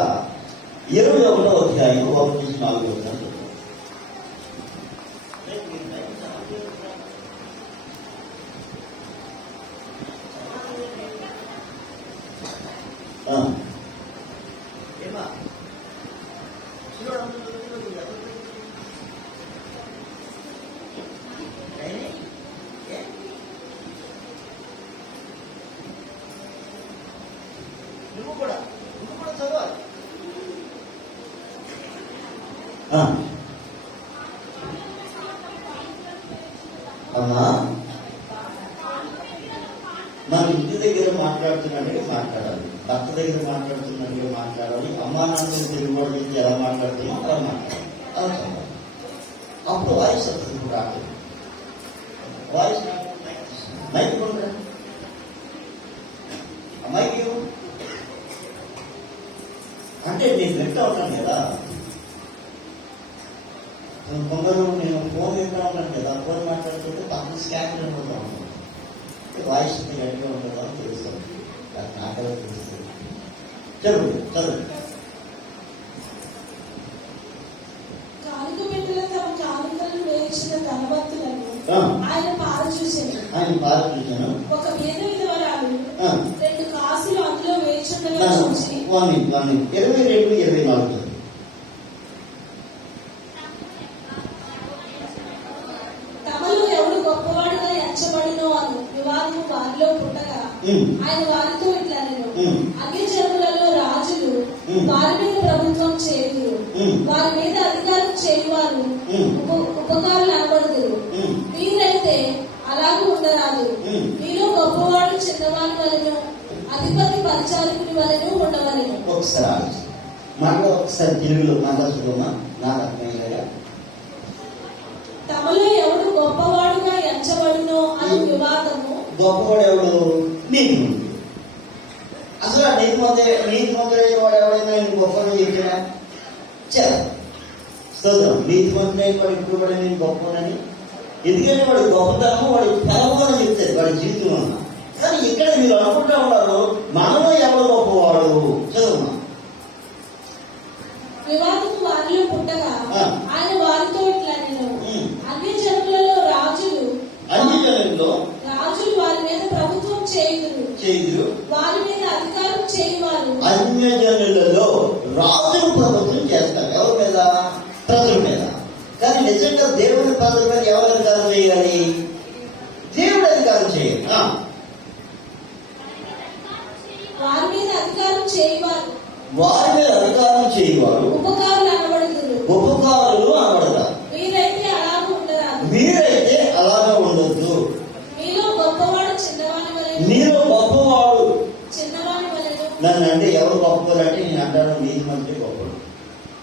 21వ అధ్యాయం 1-4 వచనాలు. నువ్వు కూడా చదవాలి. అమ్మా, మన ఇంటి దగ్గర మాట్లాడుతున్నట్టుగా మాట్లాడాలి, భర్త దగ్గర మాట్లాడుతున్నట్టుగా మాట్లాడాలి, అమ్మా నాన్న తెలుగు నుంచి ఎలా మాట్లాడుతున్నాం అలా మాట్లాడాలి. అలా చదవాలి. అప్పుడు వాయిస్ వస్తుంది. ఇప్పుడు రాలేదు వాయిస్. మైక్ కొనుక అమ్మాయికి అంటే నేను వింటా ఉంటాను కదా. కొందరు నేను ఫోన్ వింటా ఉంటాను కదా, ఫోన్ మాట్లాడుతుంటే పక్కన స్కాన్ అయిపోతా ఉంటాను. వాయిస్ గట్టిగా ఉంటుందా అని తెలుస్తుంది, నాకెలా తెలుస్తుంది. చదువు చదువు. కానుక పెట్టెల తమ కానుకలను వేయించిన ధనవంతులను ఆయన పారచూశాను. ఒక పేద విధవరాలు 2 కాసులు అందులో వేయించుండగా చూసి 22-24. తమలో ఎవడు గొప్పవాడుగా ఎంచబడునో అని వివాదము వారిలో పుట్టగా ఆయన వారితో ఇట్లా నేను అన్ని జనులలో రాజులు వారి మీద ప్రభుత్వం చేయదు, వారి మీద అధికారం చేయవారు ఉపకారులు అనబడదురు. మీరైతే అలాగే ఉండరాదు. మీలో గొప్పవాడు చిన్నవాడి వలెను అధిపతి పరిచారకుని వలెను ఉండవలెను. ఒకసారి తెలుగులో మాట్లాడుతున్నా నాకు అర్థమయ్యేగా. తమలో ఎవడు గొప్పవాడుగా ఎంచబడునో అని వివాదము. గొప్పవాడు ఎవడు? నీతిమంతుడు. అసలు నీతిమంతుడైన వాడు ఎవడైనా గొప్పని చెప్పినా స్తోత్రం. నీతిమంతుడైన వాడు ఇప్పుడు కూడా నేను గొప్పనని, ఎందుకంటే వాడి గొప్పతనం వాడి ఫలమని చెప్తారు వాడి జీవితంలో. కానీ ఇక్కడ మీరు అనుకుంటా ఉన్నారు మనలో ఎవరు గొప్పవాడు? చదువు. వివాదము వారిలో పుట్టగా ఆయన వారితో ఇట్లా నేను అన్ని జనులలో రాజులు వారి మీద ప్రభుత్వం చేయుదురు, వారి మీద అధికారం చేయవారు. అన్య జనులలో రాజులు ప్రభుత్వం చేస్తారు. ఎవరి మీద? ప్రజల మీద. కానీ నిజంగా దేవుని ప్రజల మీద ఎవరు అధికారం చేయాలి? దేవుడు అధికారం చేయాలి. వారి మీద అధికారం చేయవారు ఉపకారులు అనబడతారు. మీరైతే అలాగే ఉండొద్దు. మీలో గొప్పవాడు చిన్నవాడి వలెను. నన్ను అంటే ఎవరు గొప్పవాడు అంటే నేను అంటాను నీతిమంతుడే గొప్పడు.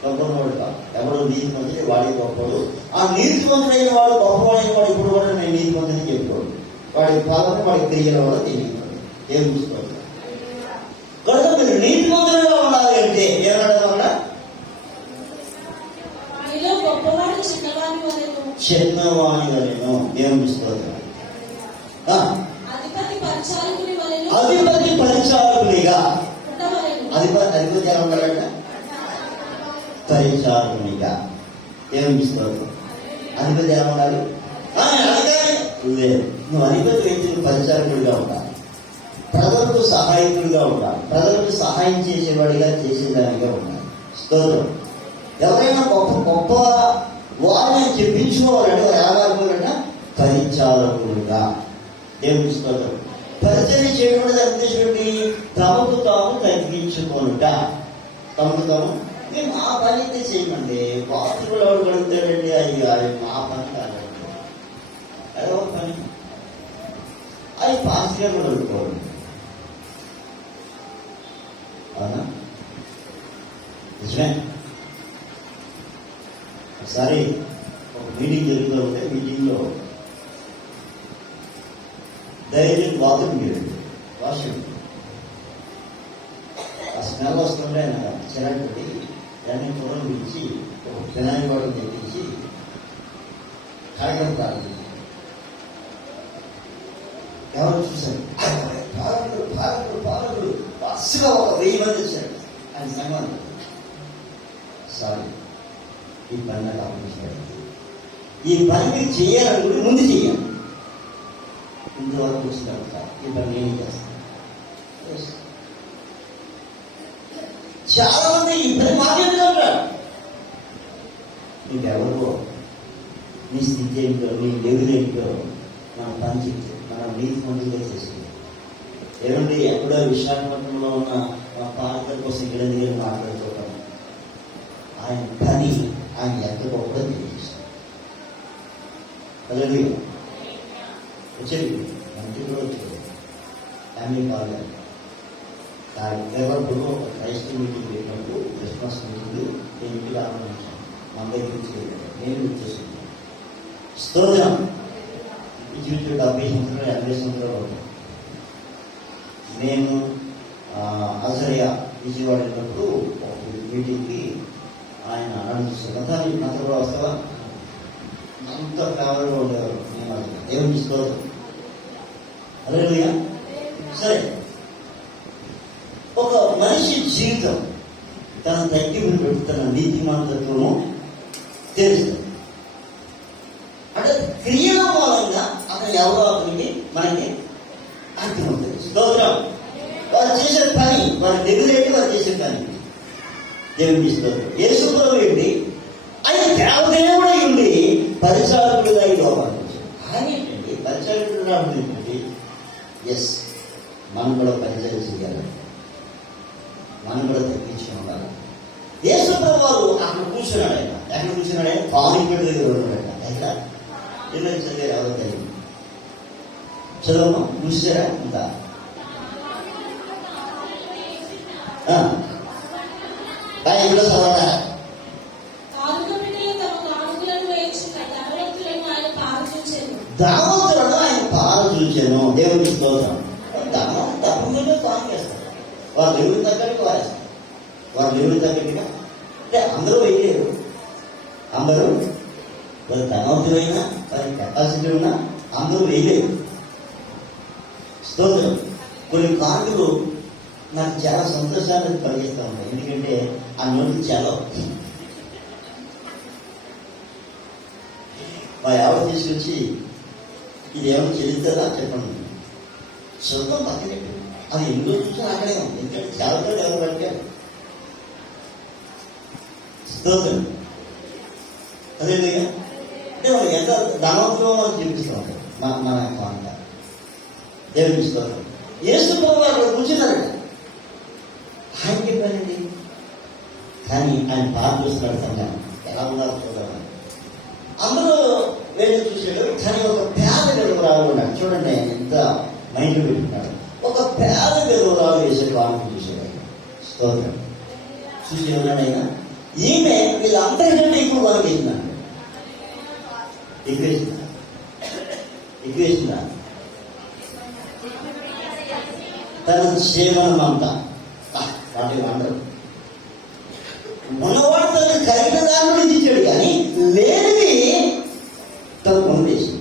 గొప్పవాడు కాదు. ఎవరు నీతిమంతుడే వాడి గొప్పడు. ఆ నీతిమంతుడైన వాడు గొప్పవాడైన వాడు ఇప్పుడు కూడా నేను నీతిమంతుని చెప్పుకోడు. వాడి పాలన వాడి క్రియల వల్ల తెలియదు. ఏం చూసుకోవాలి కనుక మీరు నీతిమంతులుగా ఉండాలి అంటే ఏమనడం వల్ల చిన్నవాణి వలెను. ఏం చూసుకోవాలి? అధిపతి పరిచారకునిగా. అధిపతి ఎలా ఉండాలంట? పరిచారకునిగా. ఏం చూసుకోవాలి? అధిపతి ఎలా ఉండాలి? అధికారి లేదు. నువ్వు అధిపతి వ్యక్తిని పరిచారకుడిగా ఉండాలి. ప్రజలకు సహాయకుడిగా ఉండాలి. ప్రజలకు సహాయం చేసేవాడిగా చేసేదానిగా ఉండాలి. స్తోత్రం. ఎవరైనా గొప్ప వారిని చెప్పించుకోవాలంటే వారు ఏమారుకోవాలంట? పరిచారకుడుగా. దేవుని స్తోత్రం. పరిచయం చేయడం ఉద్దేశం ఏంటి? తమకు తాము తగ్గించుకోనుట. తమకు తాము మేము ఆ పని అయితే చేయమండి. బాత్రూంలో ఎవరు కడుగుతాడండి? అది మా పని కాదండి. అదో పని అది పాస్గా కూడా అడుగుకోవాలి. అవునా? నిజమే. ఒకసారి ఒక మీటింగ్ జరుగుతూ ఉంటే మీటింగ్లో ధైర్యం బాత్రూమ్ వాష్రూమ్ ఆ స్మెల్ వస్తుంటే ఆయన చిరాకు పెట్టి దాన్ని పొలం పిలిచి ఒక ఫినాయిల్ బాటిల్ తెప్పించి కడగడం ప్రారంభించారు. ఎవరు చూశారు? పాలకుడు అస్సుగా ఒక 1000 మంది వచ్చారు. ఆయన సంఘం సారీ ఈ పని నాకు ఆలోచించాడు. ఈ పని మీరు చేయాలనుకుంటే ముందు చేయాలి. ఇంతవరకు వచ్చిన తర్వాత ఈ పని నేను చేస్తాను. చాలా మంది ఈ పని మాట్లాడుతూ ఉంటారు. నీకెవరో నీ స్థితి ఏంటో నీ ఎదురేంటో మనం పని చెప్తే మనం నీతి మందుగా చేస్తుంది. ఏమంటే ఎక్కడో విశాఖపట్నంలో ఉన్న పాలకుల కోసం ఇక్కడ దగ్గర మాట్లాడుతుంటాం. ఆయన పని ఆయన ఎంత గొప్పగా తెలియజేస్తాడు. అలాగే వచ్చేది మంచి కూడా వచ్చేది ఫ్యామిలీ కాలేదు. ఎవరు ఒక క్రైస్తవ మీటింగ్ పెట్టినప్పుడు క్రిస్మస్ మీటింగ్ నేను ఇంటికి ఆరంభించాను. మన దగ్గర నేను గుర్తొస్తున్నాను. స్తోత్రం. ఇంచుమించు 70 సంవత్సరాలు 80 సంవత్సరాలు అవుతాయి. నేను అజరియా విజయవాడ వెళ్ళినప్పుడు ఒక మీటింగ్కి ఆయన నడుస్తున్నాను. నాతో కూడా వస్తావా? అంత ఫేవర్గా ఉండేవారు. నేను దేవుని స్తోత్రం. హల్లెలూయా. సరే, ఒక మనిషి జీవితం తన తగ్గింపులు పెట్టి తన నీతిమంతత్వము తెలుస్తుంది. అంటే క్రియల మూలంగా అతను ఎవరో అతనికి మనకి అర్థమవుతుంది. స్తోత్రం. వారు చేసే పని, వారి నెగ్గులేంటి, వారు చేసే పని దేవునికి స్తోత్రం. యేసు ప్రభువు ఏంటి, ఆయన దేవదేవుడై ఉండి పరిచారకుడుగా ఈ లోపాలు ఆయన ఏంటండి పరిచారకుడుగా ఉంటుంది. ఎస్, మనం కూడా పరిచయం చేయాలి, మనం కూడా తగ్గించి ఉండాలి. యేసు ప్రభు వారు అక్కడ కూర్చున్నాడు. ఆయన ఎక్కడ కూర్చున్నాడు? ఆయన పాలిపేట దగ్గర ఉన్నాడు. ఎక్కడ ఎన్నో చదివారు? ఎవరో తెలియదు. చదవమా, చూసారా? అంతా ఇంట్లో చదవడా? దామోదరుడు ఆయన పాలు చూచాను. దేవుడికి స్తోత్రం. తప్పకుండా పాలు చేస్తారు. వారు దేవుడి తగ్గట్టుగా వారేస్తారు. వారు దేవుడి తగ్గట్టుగా అంటే అందరూ వేయలేరు. అందరూ వారి ధనవంతులైనా వారి కెపాసిటీ ఉన్నా అందరూ వేయలేరు. స్తోత్రం. కొన్ని కార్డులు నాకు చాలా సంతోషాన్ని కలిగిస్తూ ఉంటాయి. ఎందుకంటే ఆ నోటి చాలా మా ఎవరు తీసుకొచ్చి ఇది ఏమైనా చెల్లిద్దా చెప్పండి. శుద్ధం పక్కనే అది ఎందులో చూసినా అక్కడే ఉంది. ఎందుకంటే చాలా ఎవరు పట్టారు. స్తోత్రం. అదే అంటే వాళ్ళు ఎంత ధనవంతులో మనం చూపిస్తూ ఉంటారు మన యొక్క దేవుడికి స్తోత్రం. యేసు ప్రభువు అక్కడ కూర్చున్నారట. ఆయన చెప్పారండి, కానీ ఆయన బాగా చూస్తున్నాడు. సంఘం ఎలా ఉండాలో చూద్దామని అందరూ వెళ్ళి చూసాడు. కానీ ఒక పేద విధవరాలు ఉన్నాడు. చూడండి ఆయన ఎంత మైండ్ పెట్టుకున్నాడు. ఒక పేద విధవరాలు వేసాడు. వాళ్ళని చూసాడు. స్తోత్రం. చూసి ఉన్నాడు ఆయన. ఈమె వీళ్ళందరికంటే ఎక్కువ వాళ్ళు వేసినాడు. ఎక్కువేసిందా తన జీవనం అంతా వాటి అందరూ ఉన్నవాడు తను కలిగిన దాని నుంచి ఇచ్చాడు, కానీ లేనిది తను పొందేసి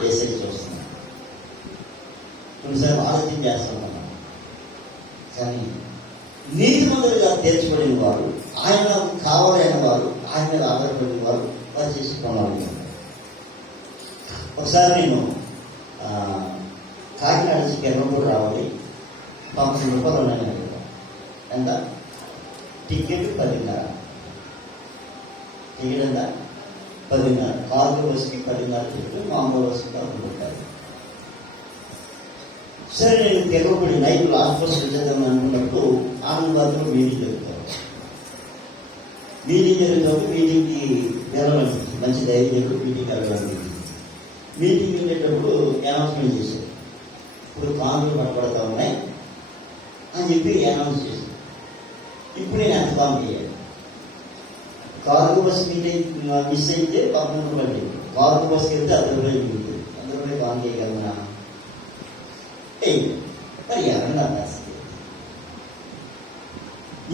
వేసే చూస్తున్నాడు. కొన్నిసార్లు ఆలోచన చేస్తున్నాం. కానీ నీతి మందులుగా తీర్చబడిన వారు, ఆయన కావాలైన వారు, ఆయన మీద ఆధారపడిన వారు వారు చేసి ప్రమాణం. ఒకసారి నేను కాకినాడ నుంచి ఎర్రపూడి రావాలి, 90 రూపాయలు ఉన్నాయి. ఎంత టికెట్? 10:30. టికెట్ ఎంత? 10:30. కార్డు బస్సుకి 10:30 టికెట్, మామూలు బస్సుకి 10 రూపాయలు. సరే, నేను తెగపడి నైట్ లాస్ట్ బస్ వెళ్దామని అనుకున్నప్పుడు ఆనందబాద్లో మీటింగ్ జరుగుతారు. మీటింగ్ జరిగినప్పుడు మీటింగ్కి వెళ్ళాలి. మంచి ధైర్యం మీటింగ్ వెళ్ళాలి. మీటింగ్ వెళ్ళేటప్పుడు అనౌన్స్మెంట్ చేశారు. ఇప్పుడు కాంగ్రెస్ పడబడతా ఉన్నాయి అని చెప్పి అనౌన్స్ చేశారు. ఇప్పుడు నేను ఎంత కామ్ చేయాలి? కార్గో బస్ మిస్ అయితే 11 రూపాయలు, కార్గో బస్కి వెళ్తే 10 రూపాయలు మిగులుతుంది. 10 రూపాయలు కామ్ చేయగలనా? మరి ఎవరన్నా పరిస్థితి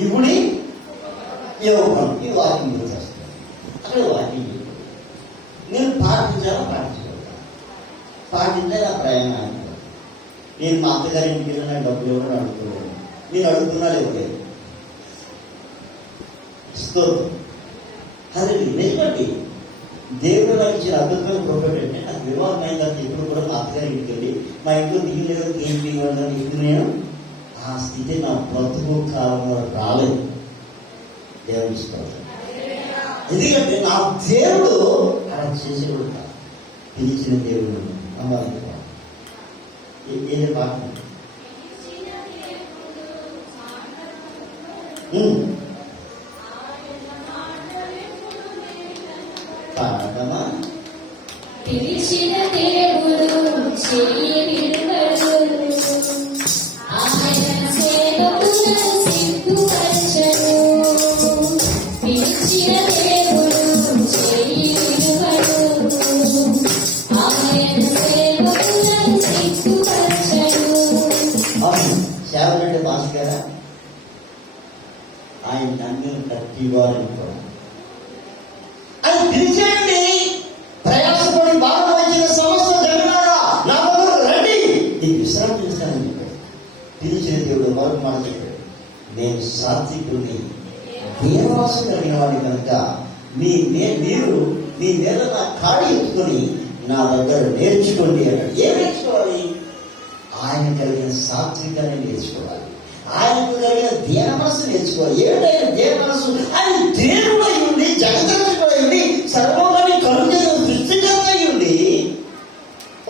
ఇప్పుడు ఇవ్వడం ఈ వాకింగ్ చేస్తాను. అక్కడ వాకింగ్ నేను పాటించాలా? పాటించే నా ప్రయాణం. నేను మా అత్తగారి ఇంటికి వెళ్ళిన డబ్బులు ఇవ్వడం అడుగుతున్నాను. నేను అడుగుతున్నా ఇవ్వలేదు. అది నిజమండి. దేవుడు నాకు ఇచ్చిన అద్భుతమైన ప్రొఫెట్ అంటే నాకు వివాహం అయిన తర్వాత ఇప్పుడు కూడా మా అత్తగారి ఇంటికి వెళ్ళి మా ఇంట్లో దిగులేదు ఏంటి ఇప్పుడు నేను ఆ స్థితి నా బ్రతుకు కాలంలో రాలేదు. దేవుడు ఇష్టం. ఎందుకంటే నా దేవుడు అలా చేసేవాడు కాదు. పిలిచిన దేవుడు అమ్మాలి. ఏదే పాట పాడమా? పిలిచిన దేవుడు చేయనిరుగడు, ఆయన సేవకులను సిద్ధపరచను. పిలిచిన దేవుడు చేయనిరుగడు, ఆయన సేవకులను సిద్ధపరచను. సేవలంటే మాస్ గారా? ఆయన నన్ను ప్రతివారు ఆయన పిలిచేయండి. ప్రయాసపడి బాగా వచ్చిన సమస్త జగన్నారా నా దగ్గర రండి, నీకు విశ్రాంతి ఇస్తాను. చెప్పాడు. పిలిచిన దేవుడు మరొక మాట చెప్పాడు, నేను సాత్వికుడిని, దేవాసం కలిగిన వాడిని కనుక మీరు మీ మీద నా కాడి ఎత్తుకొని నా దగ్గర నేర్చుకోండి అన్నాడు. ఏం నేర్చుకోవాలి? ఆయన కలిగిన సాత్వికాన్ని నేర్చుకోవాలి, ఆయనకు కలిగిన ధ్యాన మనసు నేర్చుకోవాలి. ఏమిటైనా ధ్యాన మనసు? ఆయన దేవుడు అయి ఉండి, జగదక్షుడు అయి ఉండి, సర్వోగాన్ని కలుగు సృష్టికర్త అయి ఉండి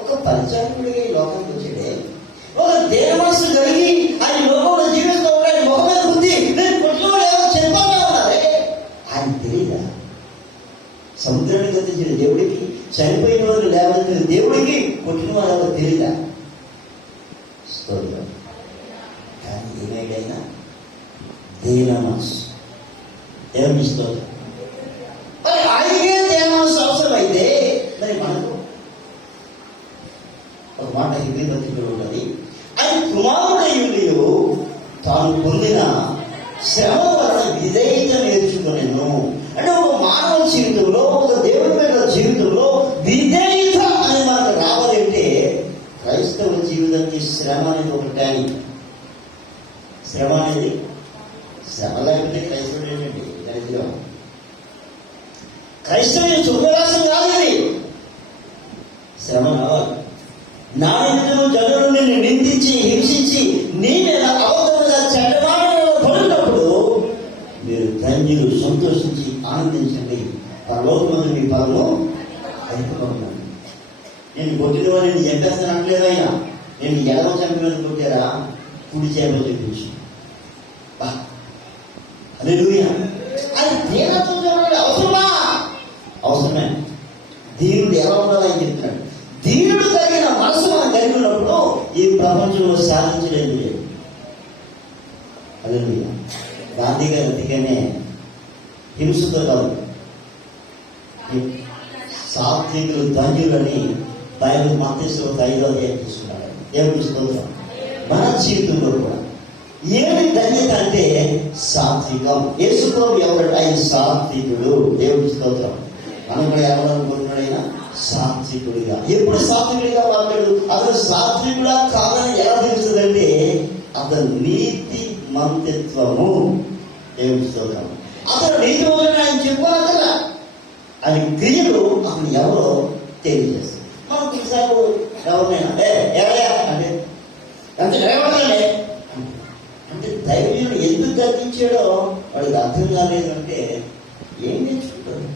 ఒక పరిచారకుడిగా ఈ లోకానికి వచ్చాడే. ఒక ధ్యాన మనసు కలిగి ఆయన లోకంలో జీవిస్తూ ఆయన ముఖం మీద ఉంది, నేను కొట్టుకోవాలి ఏదో చెప్పాలా ఉన్నారే. ఆయన తెలియదా? సముద్రాన్ని గతించిన దేవుడికి, చనిపోయిన వారు లేవనెత్తిన దేవుడికి కొట్టిన వారు ఎవరు తెలియదా? స్తోత్రం. కానీ ఏమైనా దేన మనసు, దేవుని స్తోత్రం. మరి ఆయనకే దేన మనసు అవసరం అయితే మరి మనకు ఒక మాట హిబ్రీ ఉన్నది, ఆయన కుమారుడయ్యుండియు తాను పొందిన శ్రమ వలన విధేయత నేర్చుకునేను. అంటే ఒక మానవ జీవితంలో, ఒక దేవుని మీద జీవితంలో విధేయత అనే మనకు రావాలంటే క్రైస్తవ జీవితానికి శ్రమ అనేది ఒక ట్యాలెంట్. శ్రమ అనేది, శ్రమ లేకపోతే క్రైస్తవుడు ఏంటండి? దరిద్రం. క్రైస్తవుని సుఖరాశం కాదు ఇది. శ్రమ రావాలి. నా నిమిత్తము జనులు నిన్ను నిందించి హింసించి నీ మీద అబద్ధముగా చెడ్డమాటలు పడినప్పుడు మీరు ధన్యులు, సంతోషించి ఆనందించండి, పరలోకమందు మీ పరలో అయిపోతున్నాను. నేను కొట్టిన వారిని చంపేస్తాను అనలేదు ఆయన. నేను ఎడవ చంపిన కొట్టారా, కుడి చేపలు చూపించు. హల్లెలూయా. అది దేనత్వం అవసరమా? అవసరమే. దేవుడు ఎలా ఉండాలని చెప్తున్నాడు. దేవుడు కలిగిన మనసు మనం కలిగి ఉన్నప్పుడు ఈ ప్రపంచంలో సాధించలేదు లేదు. హల్లెలూయా. గాంధీ గారు అందుకనే హింసతో కాదు, సాత్వికులు ధన్యులని బైబిల్ మత్తయి 5వ అధ్యాయం తీసుకున్నాడు. దేవుడి స్తోత్రం. మన జీవితంలో కూడా ఏమి ధన్యత అంటే సాత్వికం. యేసుప్రభు ఎవరు? ఆయన సాత్వికుడు. దేవుడి స్తోత్రం. మనం కూడా ఎవరనుకుంటున్నాడు? ఆయన సాత్వికుడిగా. ఎప్పుడు సాత్వికుడిగా మాట్లాడు? అతను సాత్వికుడా కాదని ఎలా తెలుస్తుందంటే అతను నీతి మంత్రిత్వము. దేవుడి స్తోత్రం. అతను నీతి మంత్రుడు ఆయన చెప్పాలి కదా, అది క్రియలు అతను ఎవరో తెలియజేస్తారు. మనం కొన్నిసార్లు ఎవరినైనా ఎవరయ్యా అంటే ఎంత డ్రైవర్లే అంటే ధైర్యం ఎందుకు గర్తించాడో వాడికి అర్థం కాలేదు. అంటే ఏం నేర్చుకుంటాడు?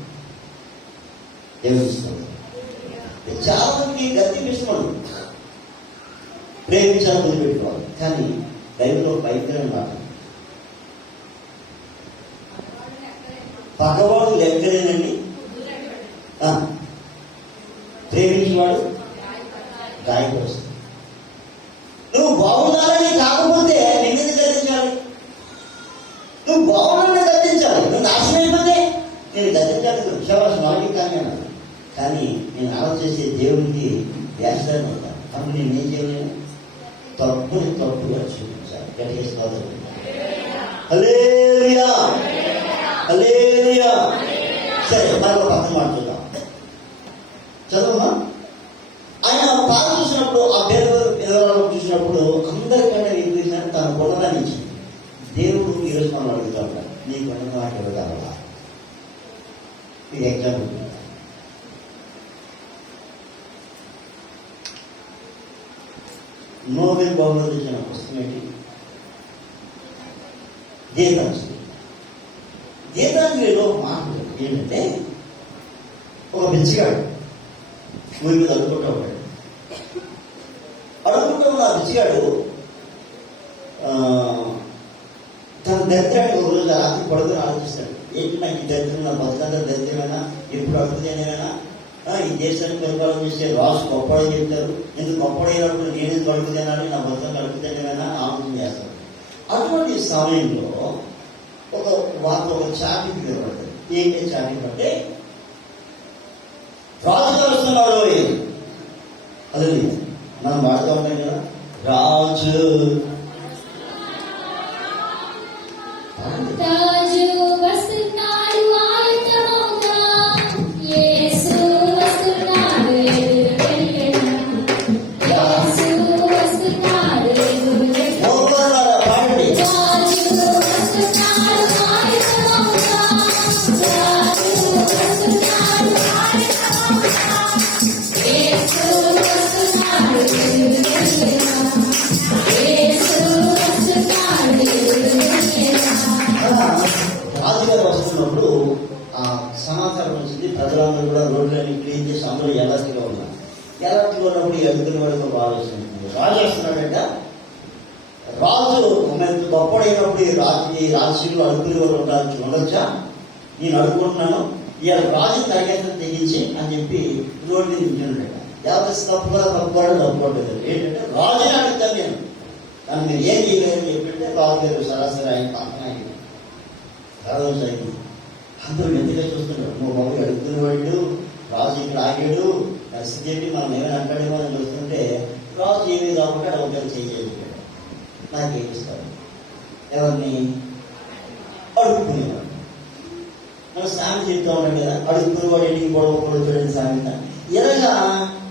ఏమిస్తుంది? చాలా మందికి గర్తించడం ప్రేమించాలని వదిలిపెట్టుకోవాలి. కానీ బైబిల్లో భయంకరం మాట, పగవాడు లెక్కలేనండి, ప్రేమించేవాడు గాయపరుస్తాడు. నువ్వు బాగున్నాలని కాకపోతే నిన్ను గర్తించాలి, నువ్వు బాగున్నాలని గర్తించాలి. నువ్వు నాశనం అయిపోతే నేను గర్తించాలి, విశ్వాసం వాళ్ళకి కానీ అన్నాడు. కానీ నేను ఆలోచించే దేవుడికి వ్యాసాన్ని అవుతాను. అప్పుడు నేను ఏం చేయలేను? తప్పుని తప్పుగా చూపించాలి. గట్టిగా హల్లెలూయా, హల్లెలూయా. సరే, మరొక పక్కన మాట్లాడుతాం. చదువుమా. ఆయన పాలు చూసినప్పుడు, ఆ పేరు వివరాలు చూసినప్పుడు అందరికంటే ఎక్కువ తన కొనడాన్ని ఇచ్చింది. దేవుడు ఈరోజు మనం అడుగుతా ఉంటాం, నీ కొన్న మాట ఇవ్వగలవా? ఇది ఎగ్జాంపుల్. నోబెల్ బహుమతి ఇచ్చిన పుస్తకం ఏంటి? గీతాంజలి. గీతాంజలిలో మాట ఏంటంటే, ఒక బిచ్చిగాడు ఊరి మీద అడుగుకుంటూ ఉంటాడు. అడుగుకుంటూ ఉన్న ఆ బిచ్చిగాడు తన దరిద్రాన్ని ఒక రోజు రాత్రి పడుకుని ఆలోచిస్తాడు. ఏంటి నాకు ఈ దరిద్రం, నా బతుకంతా దరిద్రమైనా, ఎప్పుడు అడుగుతానేమైనా, ఈ దేశాన్ని పరిపాలన చేసే రాజు గొప్పడని చెప్తారు, ఎందుకు గొప్పడైనప్పుడు నేను అడుగుతానని నా బతుకం అడుగుతానేమైనా ఆలోచన చేస్తాడు. అటువంటి సమయంలో ఒక చాటింగ్ కనబడుతుంది. ఏంటి చాటింగ్ అంటే, రాజు కలుస్తున్నాడు. అది మనం వాడుతూ ఉంటాం కదా, రాజు రాజు వస్తున్నాడు ఆయుధముగా, యేసు వస్తున్నాడు, యేసు వస్తున్నాడు అడుగుతున్న వాడికి రాజు వస్తుంది. రాజు వస్తున్నాడంట. రాజు ఎంత గొప్పడైనప్పుడు ఈ రాజకీయంలో అడుగుతున్న వాడు ఉండొచ్చా? నేను అడుగుకుంటున్నాను, ఇవాళ రాజు తరగతి తెగించి అని చెప్పి రోడ్డు మీద నిల్చున్నాడట. ఎవరి తప్పుకోవట్లేదు. ఏంటంటే రాజుని అడుగుతాను నేను, కానీ మీరు ఏం చేయలేదని చెప్పంటే రాజు గారు సరాసరి ఆయన పక్కన రోజు అయింది. అందరూ ఎందుగా చూస్తున్నాడు. నువ్వు బాబు అడుగుతున్నవాడు, రాజు ఇక్కడ ఆగాడు, పరిస్థితి ఏంటి, మనం ఏమైనా అంటాడేమో అని చూస్తుంటే రాజు ఏమీ కాబట్టి అడగలు చేయలేదు. నాకేమిస్తాడు? ఎవరిని? అడుగుకునేవాడు. మనం సామెత చెప్తా ఉన్నాడు కదా, అడుగుకునేవాడు ఇంటికి గొడవ చూడండి సామెత. ఇలాగా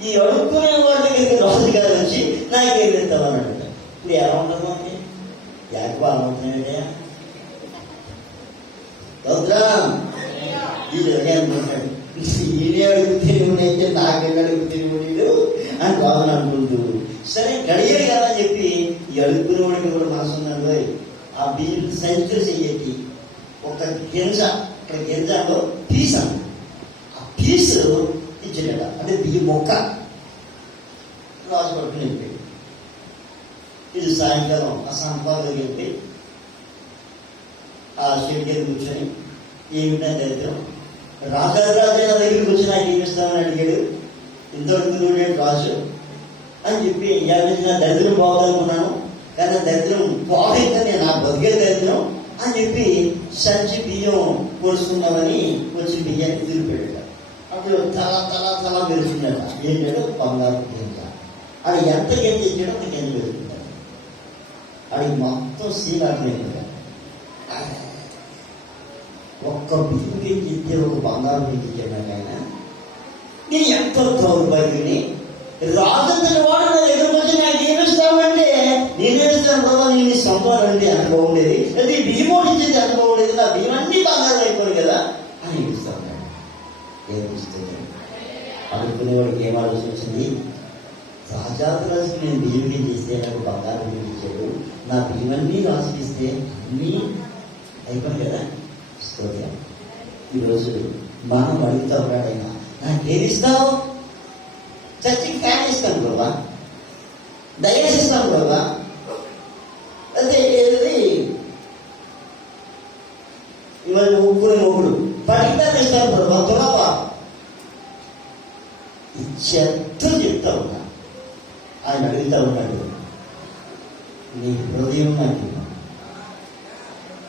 ఈ అడుక్కునే వాడి దగ్గరికి రాజు గారు వచ్చి నాకేం చెప్తావు అని అడుగుతాడు. ఇప్పుడు ఎలా ఉండదు అంటే యాకబా అనుకుంటున్నాడే, ఈయనే అడుగుతే నువ్వునైతే నాకేం అడుగుతే నువ్వు అని రాజుని అనుకుంటూ, సరే గడియారు కదా అని చెప్పి ఈ అడుగుకునేవాడికి కూడా మనసు ఉన్నాడు. ఆ బియ్యం సంచులు చెయ్యకి ఒక గింజ, ఇక్కడ గింజలో పీస్ అన్న, ఆ పీస్ ఇచ్చాడట. అంటే బియ్యం మొక్క రాజు పట్టుకుని వెళ్ళిపోయి. ఇది సాయంకాలం ఆ సంపాదన వెళ్ళి ఆ షెడ్ దగ్గర కూర్చొని ఏమిటని దరిద్రం, రాజైన దగ్గరికి వచ్చి నాకు ఏమిస్తామని అడిగాడు. ఇంతవరకు రాజు అని చెప్పి నా దరిద్రం పోవాలనుకున్నాను, కానీ దరిద్రం పోవైతే నా బతికే దరిద్రం అని చెప్పి సంచి బియ్యం పోసుకున్నామని వచ్చి బియ్యాన్ని తిరిగిపెట్టాడు. అప్పుడు తల పెరుగుతున్నాడు. ఏంటంటే బంగారు గింజ. అది ఎంత గింజ ఇచ్చాడో ఒక గింజ పెరుగుతున్నాడు. అది మొత్తం శ్రీనాథుడు. ఒక్క బియ్యం గింజ ఇస్తే ఒక బంగారు గింజ ఇచ్చాడు. ఆయన నేను ఎంతో దౌర్భాగ్యుని, రాజంతటి వాడు నా దగ్గరకు వచ్చి నాకు ఏమిస్తామంటే నేనేస్తాను కదా, నేను సంపాదండి ఎంత బాగుండేది, అది బియ్యం ఇచ్చేది ఎంత బాగుండేది, నా బియ్యం అన్ని బంగారం అయిపోయి కదా అని ఏమిస్తాను. ఏమిస్తుంది అనుకునేవాడికి ఏం ఆలోచన వచ్చింది? రాజాదిరాజుకి నేను బియ్యం చేస్తే నాకు బంగారం ఇచ్చాడు, నా బియ్యమన్నీ రాసిస్తే అన్నీ అయిపోయి కదా. స్తోత్రం. ఈరోజు మనం అడుగుతా ఉన్నాడైనా, నాకేమిస్తావు? చర్చికి ఫ్యాన్ ఇస్తాను బాబా, దయచేసి ఇస్తాను బాబా, అదే ఏది ఇవాళ ముగ్గురు మొగుడు పడితాను ఇస్తాను బాబా, తులబా చెత్తలు చెప్తా ఉన్నా. ఆయన అడుగుతా ఉన్నాడు, నీ హృదయం నాకు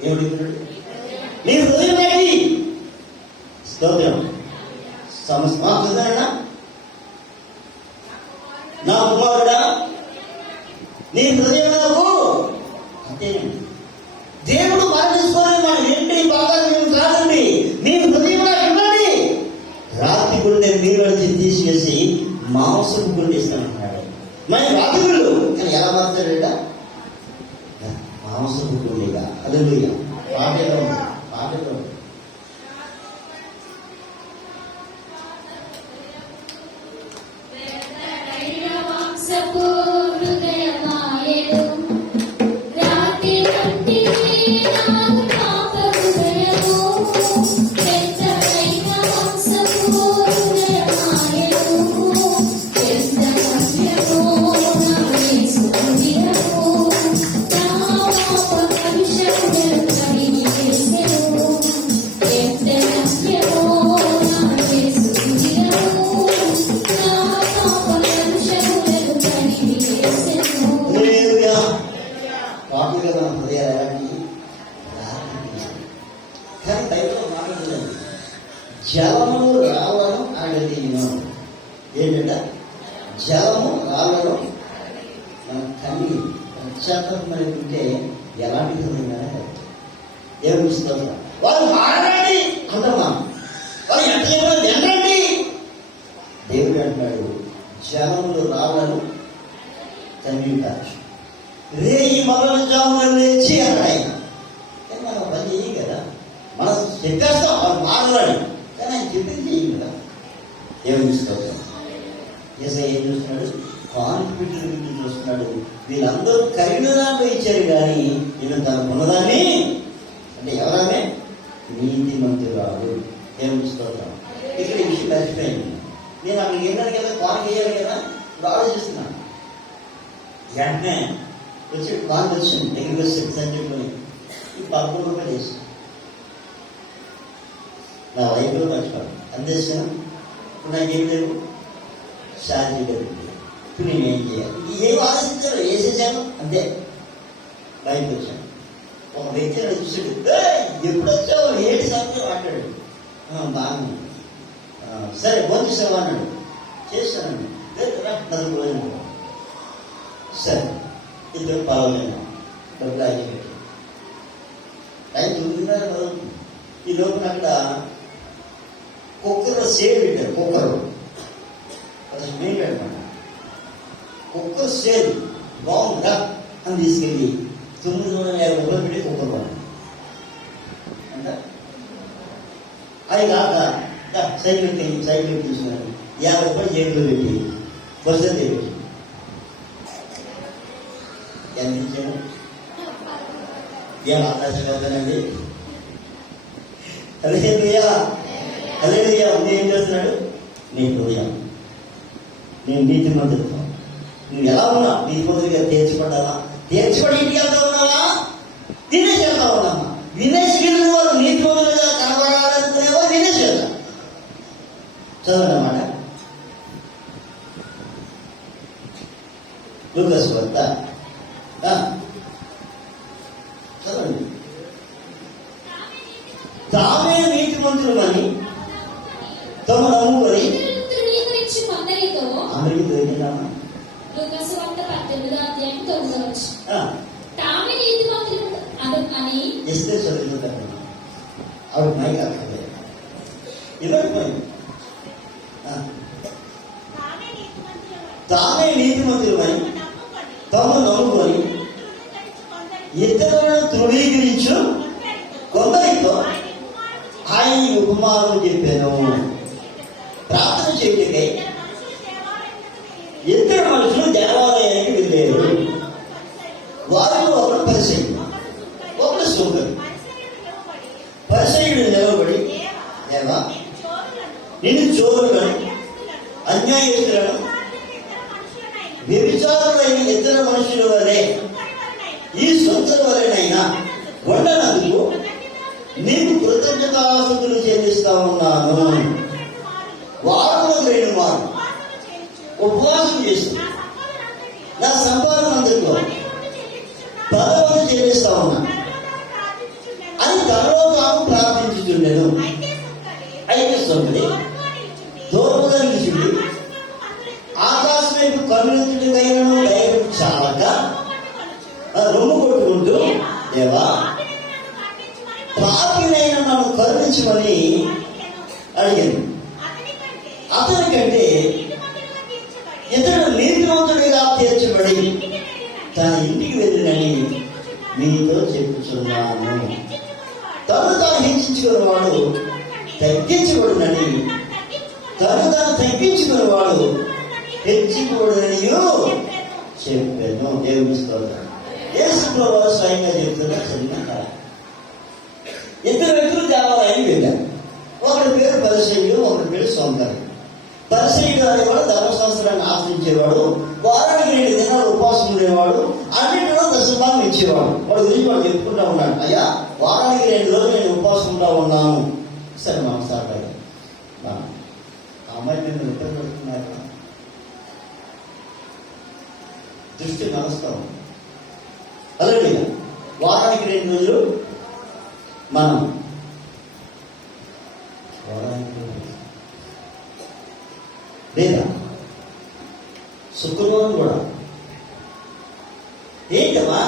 ఏమడుగుతున్నాడు? నీ హృదయం ఏంటి? స్తోత్రం. సమస్మానా నా కుమారుడా, నీ హృదయం నాకు అంతే. దేవుడు మరణించుకోవాలి, మనం ఏంటి బాగా కాదండి, మీ హృదయం నాకు ఇవ్వండి. రాతి గుండె మీరు తీసేసి మాంసపు గుండె ఇస్తానంటున్నాడు. మన రాతి గుళ్ళు కానీ ఎలా మారుతాడట? మాంసపు గుండెగా. హల్లెలూయా. పాటలో జలము రావడం అనేది ఏంటంటే, జలము రావడం మన కన్నీ పశ్చాత్తాపంటే ఎలాంటి ఏమిస్తారు? వాళ్ళు మారండి అంటమ్మా, వాళ్ళు ఎంత చెప్పారు ఎండండి. దేవుడు అంటున్నాడు, జలములు రావడం కన్నీ రే ఈ మొదల జాములు లేచి అన్నాడు ఆయన. కానీ మనం పని చేయం కదా, మనం చెప్పేస్తాం వాళ్ళు మారని, కానీ ఆయన చెప్పింది చేయం కదా. ఏమి చూస్తాడు? ఏసై ఏం చూస్తున్నాడు? కాన్ఫిడెంట్ చూస్తున్నాడు. వీళ్ళందరూ కలిగిన దాంట్లో ఇచ్చారు కానీ ఈయన తనకున్నదాన్ని, అంటే ఎవరామే నీతి మంత్రురాలు. ఏమి చూస్తాం? ఇక్కడ ఈ విషయం మర్చిపోయింది. నేను అక్కడికి వెళ్ళాను కదా, కాన్ చేయాలి కదా, ఇప్పుడు ఆలోచిస్తున్నాను. వెంటనే వచ్చి బాగా వచ్చింది దగ్గరికి వచ్చి సంచుకొని ఈ 11 రూపాయలు వేసి నా లైఫ్లో మర్చిపోయాను. అందేశాను. ఇప్పుడు నాకేం లేవు, శాంతి కలిగింది. ఇప్పుడు నేనేం చేయాలి? ఏం ఆలోచించారు, వేసేసాను అంతే. బయటకు వచ్చాను. ఒక వ్యక్తి నన్ను చూసాడు. ఎప్పుడు వచ్చావు, ఏడు సంవత్సరం మాట్లాడాడు. బాగుంది, సరే ఫోన్ చేసావా అన్నాడు. చేస్తానండి. నలుగురు రోజులు సరే ఇద్దరు పాలలేను డబ్బులు ఆయన పెట్టి ఆయన 9:30 ఈ లోపల అక్కడ కుక్కర్ సేల్ పెట్టారు. కుక్కర్ అసలు మెయిన్ అనమాట. కుక్కర్ సేల్ బాగుందా అని తీసుకెళ్ళి 950 రూపాయలు పెట్టి కుక్కర్ వాడు అంట. అది కాక సైకిల్ తీసుకున్నాను 50 రూపాయలు జేబులో పెట్టి బస్సు తెచ్చి ఎంత ఇచ్చాను? ఏం ఆకాశం అవుతానండి. హల్లెలూయా హల్లెలూయా. ఏం చేస్తున్నాడు? నీ హృదయం, నేను నీతిమంతుడితో. నువ్వు ఎలా ఉన్నావు? నీతిమంతుడిగా తీర్చబడ్డావా? తీర్చబడి ఇంటికి వెళ్తా ఉన్నావా? వినేసి వెళ్తా ఉన్నావా? వినేసి వెళ్ళిన వారు నీతిమంతులుగా కనబడాలనుకునేవారు వినేసి వెళ్తా. చదవనమాట లూకాసు వార్త చదవండి. తామే నీతిమంతులమని తమ నమ్ముకొని అందరికీ దొరికిందామా? లూకాసు వార్త 18:9 తామే నీతిమంతులు అని ఇస్తే చదువుతారు. ఆవిడ మైక్ అక్కర్లేదు, ఇవ్వకపోయింది. తామే నీతిమంతులమని తమ నమ్ముకొని ఇతరులను ధృవీకరించు కొందరితో ఆయన ఉపమానం చెప్పాను. ప్రార్థన చేయటకై ఇద్దరు మనుషులు దేవాలయానికి వెళ్ళారు. వారిలో ఒకరు పరిసయ్యుడు, ఒకరు సోదరుడు. పరిసయ్యుడు నిలబడి, దేవా నిన్ను చోరులను, అన్యాయస్తులను, వ్యభిచారులైన ఇద్దరు మనుషుల వలె ఈ సొంత వలెనైనా ఉండనందుకు నీకు కృతజ్ఞతాస్తుతులు చెల్లిస్తా ఉన్నాను. వారంలో 2 మార్లు ఉపవాసం చేస్తూ నా సంపాదన అందులో 10 చెల్లిస్తా ఉన్నాను అని తనలో తాము ప్రార్థించుతుండెను. అయితే సొంతది దూరంగా నిలిచింది. ఆకాశం వైపు కన్నుతుడికైనను దయకు చాలక రొమ్ము కొట్టుకుంటూ, దేవా పాపినైన నన్ను కరుణించమని అడిగాను. అతనికంటే ఇతడు నీతివంతుడిగా తీర్చబడి తన ఇంటికి వెళ్ళినని మీతో చెప్పుచున్నాను. తను తాను హెచ్చించుకున్నవాడు తగ్గించబడునని, తను తాను తగ్గించుకున్నవాడు హెచ్చించబడునని చెప్పాను. దేవుని స్తోత్రం. యేసు ప్రభువు స్వయంగా చెప్తున్నారు. చిన్న ఇద్దరు వ్యక్తులు దేవాలయానికి వెళ్ళారు. ఒకరి పేరు పరిసయ్యుడు, ఒకరి పేరు సోంకరుడు. పరిసయ్యుడు అనేవాడు ధర్మశాస్త్రాన్ని ఆశ్రయించేవాడు, వారానికి 2 దినాలు ఉపవాసం ఉండేవాడు, అన్నింటిలో దశభాగం ఇచ్చేవాడు. వాడు గురించి వాడు చెప్పుకుంటా ఉన్నాడు, అయ్యా వారానికి 2 రోజులు నేను ఉపవాసం ఉంటా ఉన్నాను. సరే మాసారి అమ్మాయి మీద ఇబ్బంది పడుతున్నారు. దృష్టి నమస్కారం. అలాగే వారానికి 2 రోజులు మనం లేదా శుక్రవారం కూడా ఏంటమ్మా?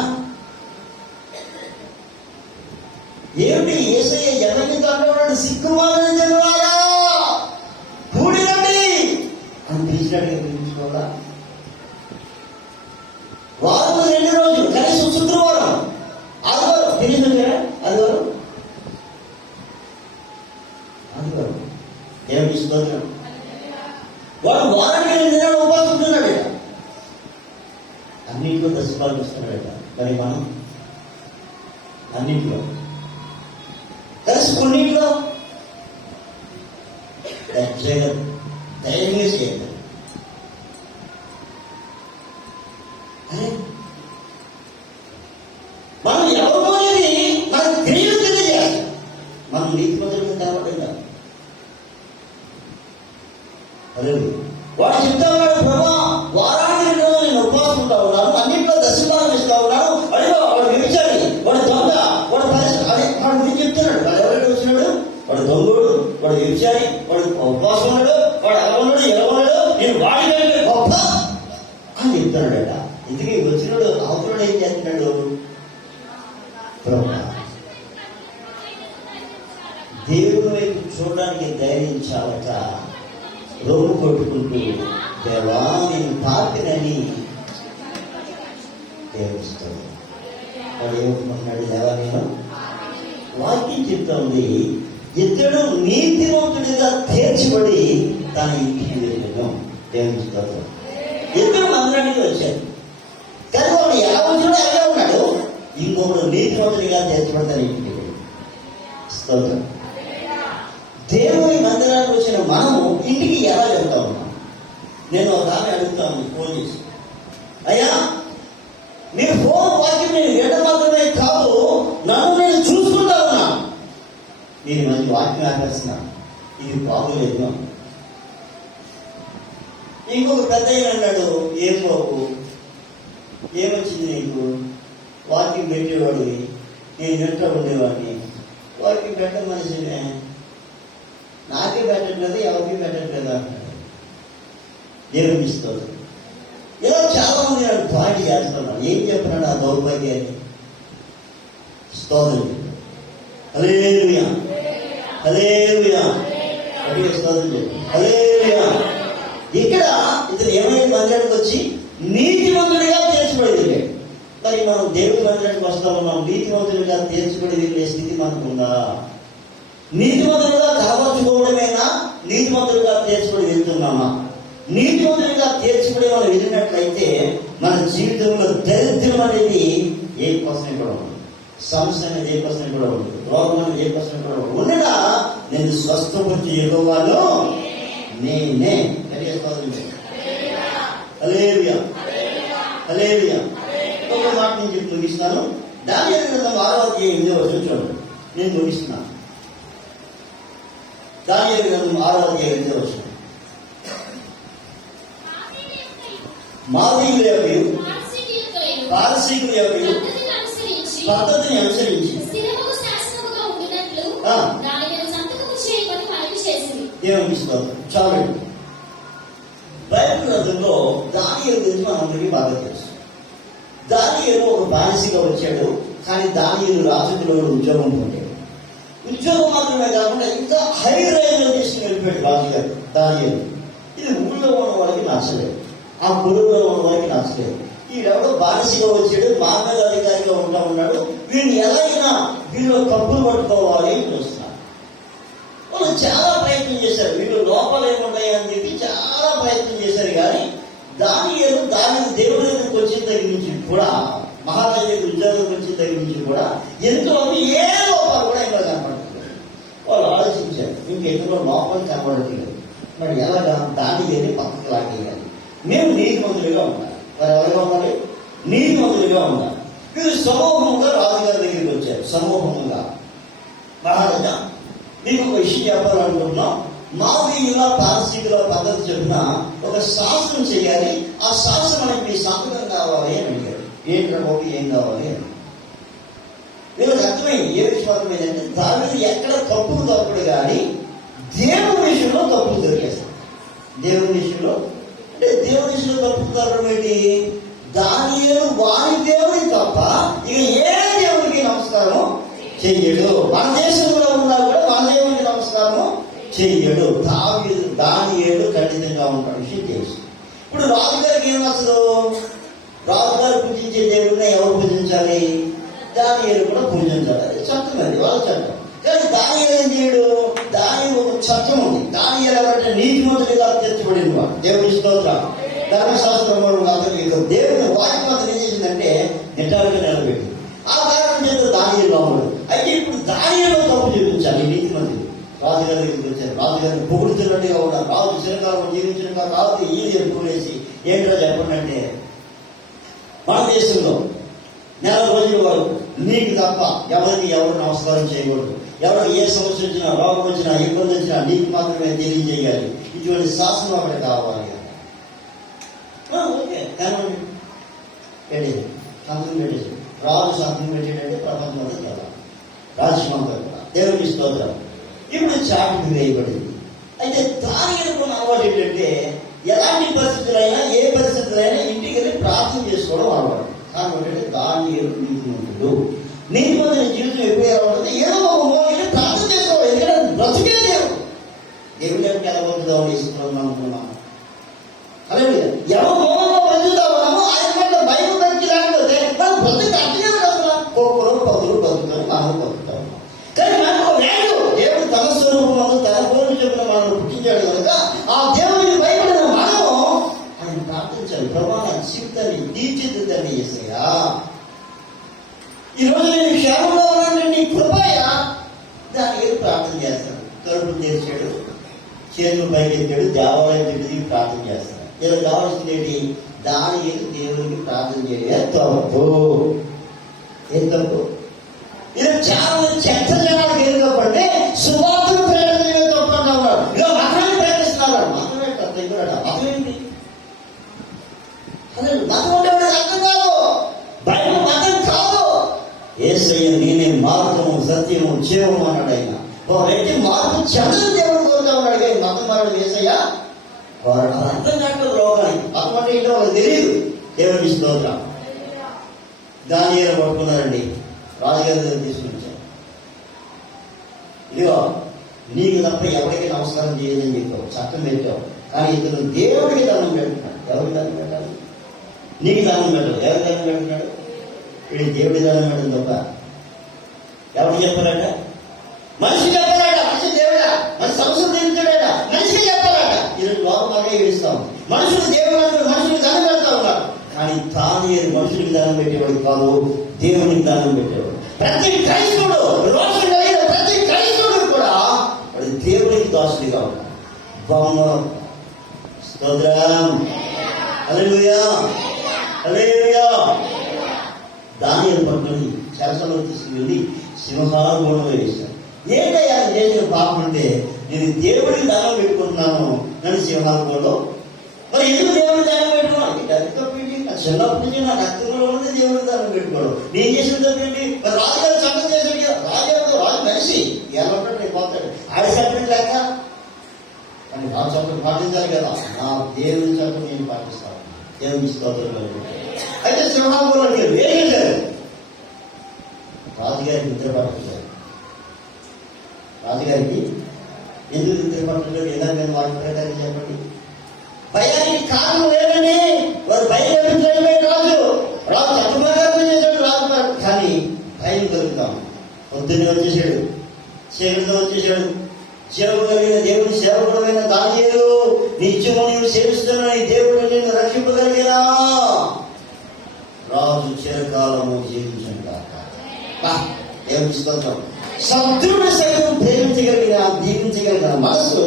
ఏమిటి యేసయ్య ఎవరిని కంటున్నాడు? శుక్రవారం జనవారా కూడిరండి అని పిలిచినట్టుగా పిలిపించుకోవాలా? వారంలో 2 రోజులు కనీసం శుక్రవారం, ఆదివారం తెలియదు కదా, ఆదివారం దేవుడి స్తోత్రం. వాడు వారానికి 2 దినాలు ఉపవాసం ఉంటున్నాడు. అన్నింటిలో దశపాలు వస్తున్నాడట. మరి మనం అన్నింటిలో కలిసి కొన్నింటిలో ధైర్యంగా చేయాలి. నీతిమంతుడిగా కనబడిందా? అరే వాడు చెప్తా ఉన్నాడు, ప్రభా వారానికి 2 రోజులు నేను ఉపవాసం ఉంటా ఉన్నాను, అన్నింటిలో దశభాగం ఇస్తా ఉన్నాను. అడిగో వాడు విడిచాడు, వాడు దొంగ, వాడు పరిస్థితి అదే వాడు గురించి చెప్తున్నాడు. వాడు ఎవరైనా వచ్చినాడు, వాడు దొంగోడు, వాడు విడిచాడి, వాడు ఉపవాసం ఉన్నాడు, వాడు ఎలా ఉన్నాడు, ఎలా ఉన్నాడు, నేను వాడి కంటే గొప్ప అని చెప్తున్నాడట. ఇందుకే వచ్చినాడు అవతరుడు ఏం చేస్తున్నాడు? ప్రభా దేవుని వైపు చూడడానికి ధైర్యం చాలక రోడ్డు కొట్టుకుంటూ దేవా నేను పాపినని ఏడుస్తాడు. వాడు ఏమనుకుంటున్నాడు? దేవా నేను వాక్యం చెప్తా ఉంది, ఇతడు నీతివంతుడిగా తీర్చబడి తన ఇంటికి వెళ్ళాను. దేవుని ఇద్దరు మందిరానికి వచ్చారు, కానీ వాడు ఎలా వచ్చాడో అలాగే ఉన్నాడు. ఇంకొకడు నీతివంతుడిగా తీర్చబడి తన ఇంటికి వెళ్ళాడు. స్తోత్రం. దేవుని మందిరానికి వచ్చిన మనము ఇంటికి ఎలా వెళ్తా ఉన్నాం? నేను ఒక ఆమె అడుగుతాను ఫోన్ చేసి, అయ్యా మీరు ఫోన్ వాక్యం నేను వినడం మాత్రమే కాదు, నన్ను నేను చూసుకుంటా ఉన్నా. నేను మంచి వాక్యం ఆపేస్తున్నాను, ఇది బాగోలేదు. ఇంకొక పెద్ద అన్నాడు, ఏం బాబు ఏమొచ్చింది నీకు? వాక్యం పెట్టేవాడివి, నేను వింటూ ఉండేవాడిని. వాక్యం పెట్ట మనిషినే, నాకే పెట్టట్లేదు, ఎవరికి పెట్టట్లేదు అంటాడు. దేవునికి స్తోత్రం. ఇలా చాలా మంది నాకు పాటి చేస్తున్నాడు. ఏం చెప్పినాడు ఆ దౌర్భాగ్యాన్ని? స్తోత్రం. హల్లెలూయా, హల్లెలూయా, స్తోత్రం చెప్పు, హల్లెలూయా. ఇక్కడ ఇతను ఏమైనా మందిరానికి వచ్చి నీతిమంతుడిగా తీర్చబడి, మరి మనం దేవుడి మందిరానికి వస్తా ఉన్నాం, నీతిమంతుడిగా తీర్చబడి వెళ్ళే స్థితి మనకు ఉందా? నీతిమంతులుగా కనబరుచుకోవడమేనా నీతిమంతులుగా తీర్చబడి వెళ్తున్నామా? నీతిమంతులుగా తీర్చబడి మనం వెళ్ళినట్లయితే మన జీవితంలో దరిద్రం అనేది ఏ క్వశ్చన్ కూడా ఉండదు, సమస్య అనేది ఏ క్వశ్చన్ కూడా ఉండదు, రోగం అనేది ఏ క్వశ్చన్ కూడా ఉండదు. ఉండగా నేను స్వస్థపరిచి యెహోవాను నేనే. హల్లెలూయా, హల్లెలూయా. ఒక మాట నేను చెప్పి ముగిస్తాను. దానియేలు గ్రంథం 6వ అధ్యాయం 8వ వచనం చూడండి. నేను ముగిస్తున్నాను. దానియేలు గ్రంథం 6వ అధ్యాయం 8వ వచనం. మాదీయుల యొక్క పారసీకుల యొక్క పద్ధతిని అనుసరించి దేవునికి స్తోత్రం. చాలండి. బైబిల్ గ్రంథంలో దానియేలు గురించి మనందరికీ బాగా తెలుసు. దానియేలు ఒక బానిసగా వచ్చాడు, కానీ దానియేలు రాజులో ఉద్యోగం పొందాడు. ఉద్యోగం మాత్రమే కాకుండా ఇంకా హై రేంజ్ తీసుకుని వెళ్ళిపోయాడు రాజుగారు దానియేలు. ఇది ఊళ్ళో ఉన్న వాడికి నచ్చలేదు, ఆ పొరుగులో ఉన్న వాడికి నచ్చలేదు. ఈడెవడో బానిసగా వచ్చాడు, మామూలు అధికారిగా ఉంటా ఉన్నాడు, వీడిని ఎలాగైనా వీళ్ళు కప్పులు పట్టుకోవాలి అని చూస్తున్నారు. వాళ్ళు చాలా ప్రయత్నం చేశారు, వీళ్ళు లోపాలు ఏమున్నాయి అని చెప్పి చాలా ప్రయత్నం చేశారు. కానీ దానియేలు దేవుడి దగ్గరికి వచ్చిన దగ్గర నుంచి కూడా, మహారాజు దగ్గర ఉద్యోగం వచ్చిన దగ్గర నుంచి కూడా ఎంతోమంది ఏ లోపాలు కూడా ఇంకా కనపడట్లేదు. వాళ్ళు ఆలోచించారు, ఇంకెందులో లోపాలు కనపడట్లేదు, మరి ఎలాగా దానియేలుని పక్కకు లాగేయాలి. మేము నీతిమంతులుగా ఉండాలి. మరి ఎవరుగా ఉండాలి? నీతిమంతులుగా ఉండాలి. వీళ్ళు సమూహంగా రాజుగారి దగ్గరికి వచ్చారు. సమూహంగా, మహారాజా మీకు ఒక విషయం చెప్పాలనుకుంటున్నాం, మాదీయుల పారసీకుల పద్ధతి చెప్పిన ఒక శాసనం చేయాలి, ఆ శాసనానికి మీ సంతకం కావాలి అని అడిగారు. ఏంటో ఏం కావాలి అని వీళ్ళకి అర్థమైంది. ఏ విషయం అర్థమైందంటే దానిలో ఎక్కడ తప్పుడు కానీ దేవుని విషయంలో తప్పులు దొరికేస్తాం. దేవుని విషయంలో అంటే దేవుని విషయంలో తప్పులు దొరకడం ఏంటి? దానియేలు వారి దేవుని తప్ప ఇక ఏ దేవునికి నమస్కారం చెయ్యడు. మన దేశంలో ఉన్నా కూడా మన దేవునికి నమస్కారం చెయ్యడు. దానియేలు ఖండితంగా ఉన్న విషయం తెలుసు. ఇప్పుడు రాజుగారికి ఏం నచ్చదు? రాజుగారు పూజించే దేవుడిని ఎవరు పూజించాలి? దానియేలు కూడా పూజించాలి. అది చట్టం, అది వాళ్ళ చట్టం. కానీ దానియేలు ఏం చేయడు? దాని ఒక చట్టం ఉంది. దానియేలు ఎవరంటే నీతిమంతుడిగా తీర్చబడిన వాడు. దేవుని స్తోత్రం. ధర్మశాస్త్రంలో దేవుని వాక్యం అంతా ఏం చేసిందంటే నిటారుగా నిలబెట్టి ఆ కారణం చేత దానియేలు ఉన్నాడు. అయితే ఇప్పుడు దానియేలు తప్పు చూపించాలి. నీతిమంతుడు రాజుగారి దగ్గరికి వచ్చారు. రాజుగారిని పొగుడుతున్నట్టుగా ఉన్నారు. రాజు చిరకాలం జీవించిన రాజు ఈ ఎప్పుడేసి ఏంటో చెప్పండి అంటే, మన దేశంలో 4 రోజుల వరకు నీకు తప్ప ఎవరికి ఎవరు నమస్కారం చేయకూడదు, ఎవరో ఏ సమస్య వచ్చినా, రోగం వచ్చినా, ఇబ్బంది వచ్చినా నీకు మాత్రమే తెలియజేయాలి. ఇటువంటి శాసనం అక్కడ కావాలి. ఓకే కానీ పెట్టేది సంతకం పెట్టేది. రాజు సంతకం పెట్టేటంటే ప్రపంచం అంతా కదా, రాజ్యం అంతా కూడా. దేవుడికి స్తోత్రం. ఇప్పుడు చాటు వేయబడింది. అయితే దాని అనుకున్న అలవాటు ఏంటంటే ఎలాంటి పరిస్థితులైనా, ఏ పరిస్థితులైనా ఇంటికి వెళ్ళి ప్రార్థన చేసుకోవడం అలవాటు. కాబట్టి దాని నీతిమంతుడు, నీతిమంతుని జీవితం ఎప్పుడు ఎలా ఉంటుంది? ఏదో ఒక మోగిని ప్రార్థన చేసుకోవాలి. ఎందుకంటే బ్రతికే దేవుడు. దేవుడి అంటే ఎలా అవుతుందో ఇస్తున్నాం అనుకున్నాము. అలాగే ఎవరు మోహంలో బతుకుతామో ఆయన పట్ల భయం తగ్గి లేకపోతే మనం బ్రతికి అర్థమే కదా. ఒక్కరు పదులు బతుకుతారు, మనం బతుకుతాము. కానీ మనకు వేడు దేవుడు తన స్వరూపంలో తన కోరిక చెప్పిన మనం పుట్టించాడు కనుక ఆ దేవుడిని భయపడిన మనం ఆయన ప్రార్థించాలి. ప్రభా నా జీవితాన్ని తీర్చిదిద్దని యేసయ్యా, ఈ రోజు నేను క్షేమంలో ఉన్నానంటే నీ కృపయ్యా, దాని ఏదో ప్రార్థన చేస్తాను. కరుపులు తెరిచాడు, చేతులు పైకి ఎత్తాడు, దేవాలయం తిరిగి ప్రార్థన చేస్తాను. ఏదో కావాల్సింది ఏంటి? దాని ఏదో దేవుడికి ప్రార్థన చేయడం తప్పు. ఏం తప్పు? ఇది చాలా మంది చెత్త జనాలకు ఏం తప్పంటే సువార్తను ప్రకటించే తప్పు అంటున్నారు. ఇలా మతమే ప్రకటిస్తున్నారు. మతమే తగ్గడ మతం ఏంటి? అసలు మతం ఉండేవాడు అర్థం కాదు. బైబిల్ మతం కాదు. యేసయ్య నేనే మార్గము, సత్యము, జీవము అన్నాడు ఆయన. ఒక వ్యక్తి మార్పు చెందని దేవుడు కోరుతా ఉన్నాడు. కానీ మతం మారడు యేసయ్య వారు అర్థం కాదు లోకానికి. మతం అంటే ఏంటో వాళ్ళకి తెలియదు. దేవుడికి స్తోత్రం. దానియేలు పట్టుకున్నారండి, రాజుగారి దగ్గర తీసుకుని వచ్చారు. ఇదిగో నీకు తప్ప ఎవరికి నమస్కారం చేయదని చెప్పావు, చట్టం పెట్టావు. కానీ ఇతను దేవుడికి దండం పెడుతున్నాడు. ఎవరికి దండం పెట్టాలి? నీకు దండం పెట్టాడు. ఎవరికి దండం పెడుతున్నాడు? వీడి దేవుడి దండం పెట్టడం తప్ప ఎవరికి చెప్పారట? మనిషి చెప్పాలట. మనిషి దేవుడా, మన సమస్యలు తీర్చాడట, మనిషికి చెప్పాలట. ఈరోజు లోకమాగే ఏడుస్తాం. మనుషులు దేవుడు అంటారు, మనుషులకు దండం పెడతా ఉన్నారు. కానీ దానియేలు మనుషులకు దండం పెట్టేవాడు కాదు, దేవునికి దండం పెట్టేవాడు. ప్రతి క్రైస్తవుడు, రోషం కలిగిన ప్రతి క్రైస్తవుడు కూడా వాడు దేవునికి దాసుడిగా ఉన్నాడు. బంగారం. స్తోత్రం. హల్లెలూయా, హల్లెలూయా. దానియేలు పట్టుకొని చెరసలో తీసుకువెళ్ళి సింహాసనంలో వేశాడు. ఏంటయ్యా చేసిన పాపం అంటే, నేను దేవుడికి దండం పెట్టుకుంటున్నాను నన్ను సింహాసనంలో. మరి ఎందుకు దేవుడికి దండం పెట్టుకున్నాను? నా చిన్నప్పటి నుంచి నా రక్తంలో ఉన్నది దేవుడికి దండం పెట్టుకోవడం. నేను చేసిన తప్పేంటి? మరి రాజుగారు చట్టం చేశాడు. రాజుగారితో రాజు మనిషి ఎలా ఉంటాడు? నేను పోతాడు. ఆడి చట్టం లేక కానీ నా చట్టం పాటించాలి కదా. నా దేవుని చట్టం నేను పాటిస్తాను. దేవుని స్తోత్రం. అయితే సింహాసనంలో వేసేశారు. రాజుగారికి నిద్ర పట్టలేదు. రాజుగారికి ఎందుకు నిద్ర పట్టలేదు? ఎలా నేను వాటి ప్రకారం చెప్పండి. భయానికి కారణం లేదని వారు భయపడిపోయి రాజు చట్టప్రకారం చేశాడు. రాజు కానీ భయం కలుగుతాం. పొద్దున్నే వచ్చేసాడు, చీకటితో వచ్చేసాడు. సేవకు కలిగిన దేవుని సేవకుడమైన దానియేలు, నిత్యము నీవు సేవిస్తున్న నీ దేవుడు నిన్ను రక్షింపగలిగినా రాజు చిరకాలము జీవించను కాక. దేవుని స్తోత్రం. శత్రువుని సైతం ప్రేమించగలిగిన, దీవించగలిగిన మనసు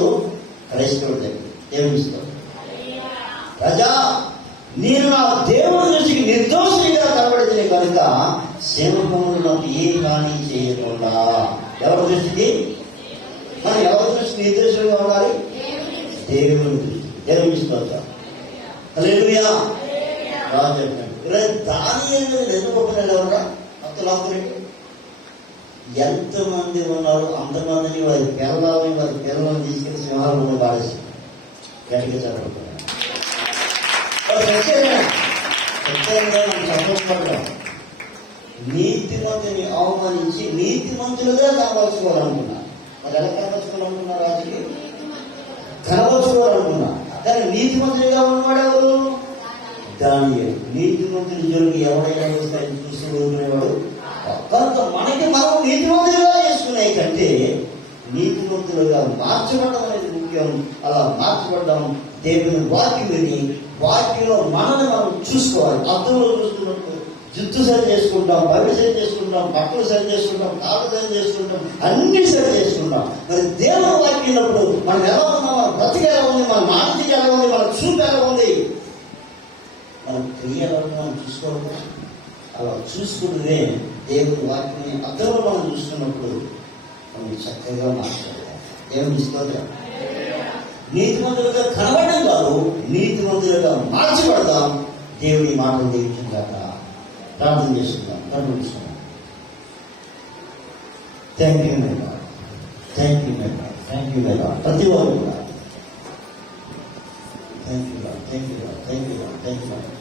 క్రైస్తవుడి దగ్గర. దేవుని స్తోత్రం. ప్రజా, నేను నా దేవుడి దృష్టికి నిర్దోషిగా కనబడితే కనుక సేవకులను ఏ హాని చేయకుండా. ఎవరి దృష్టికి? మనం ఎవరి దృష్టికి నిర్దోషంగా ఉండాలి? దేవుని దృష్టి. దేవుని స్తోత్రం. హల్లెలూయా. రాజు చెప్పాడు, దానియేలు ఎదుర్కొంటున్నాడు. ఎవరా భక్తులందరికీ ఎంతమంది ఉన్నారు? అంతమందిని వారి పిల్లలను తీసుకెళ్లి సింహాలను పాడేసి గట్టిగా చదవడం. నీతిమంతుని అవమానించి నీతిమంతులుగా కనబరుచుకోవాలనుకున్నా. మరి ఎలా కనబరుచుకోవాలనుకున్నా? రాజుకి కనబరుచుకోవాలనుకున్నా. కానీ నీతిమంతులుగా ఉన్నవాడు ఎవరు? దానియేలు. నీతిమంతుని జోలికి ఎవరైనా వస్తాయని చూసి ఊరుకునేవాడు. కనుక మనకి మనం నీతిమంతులుగా చేసుకునే కంటే నీతిమంతులుగా మార్చబడడం అనేది ముఖ్యం. అలా మార్చబడ్డాం. దేవుని వాక్యం విని వాక్యంలో మనల్ని మనం చూసుకోవాలి. అర్థంలో చూసుకున్నప్పుడు జుట్టు సరి చేసుకుంటాం, బయట సరి చేసుకుంటాం, బట్టలు సరి చేసుకుంటాం, కాళ్ళు సరి చేసుకుంటాం, అన్ని సరి చేసుకుంటాం. మరి దేవుని వాక్యమైనప్పుడు మనం ఎలా ఉన్నాం, మన బ్రతికి ఎలా ఉంది, మన మానసిక ఎలా ఉంది, మన చూపు ఎలా ఉంది, మన క్రియ ఎలా ఉంది మనం చూసుకోవాలి. అలా చూసుకుంటూనే దేవుని వాక్యాన్ని అర్థంలో మనం చూసుకున్నప్పుడు అవి చక్కగా మాట్లాడతారు. దేవుని స్తోత్రం. నీతిమంతులుగా కనబడడం కాదు, నీతిమంతులుగా మార్చబడదాం. దేవుని మాటలు దీవించుగాక. ప్రార్థన చేసుకుందాం. కనుగొంటున్నాం. Thank you my God, thank you my God, thank you my God. ప్రతి వారు కూడా thank you God, thank you God, thank you God, thank you God.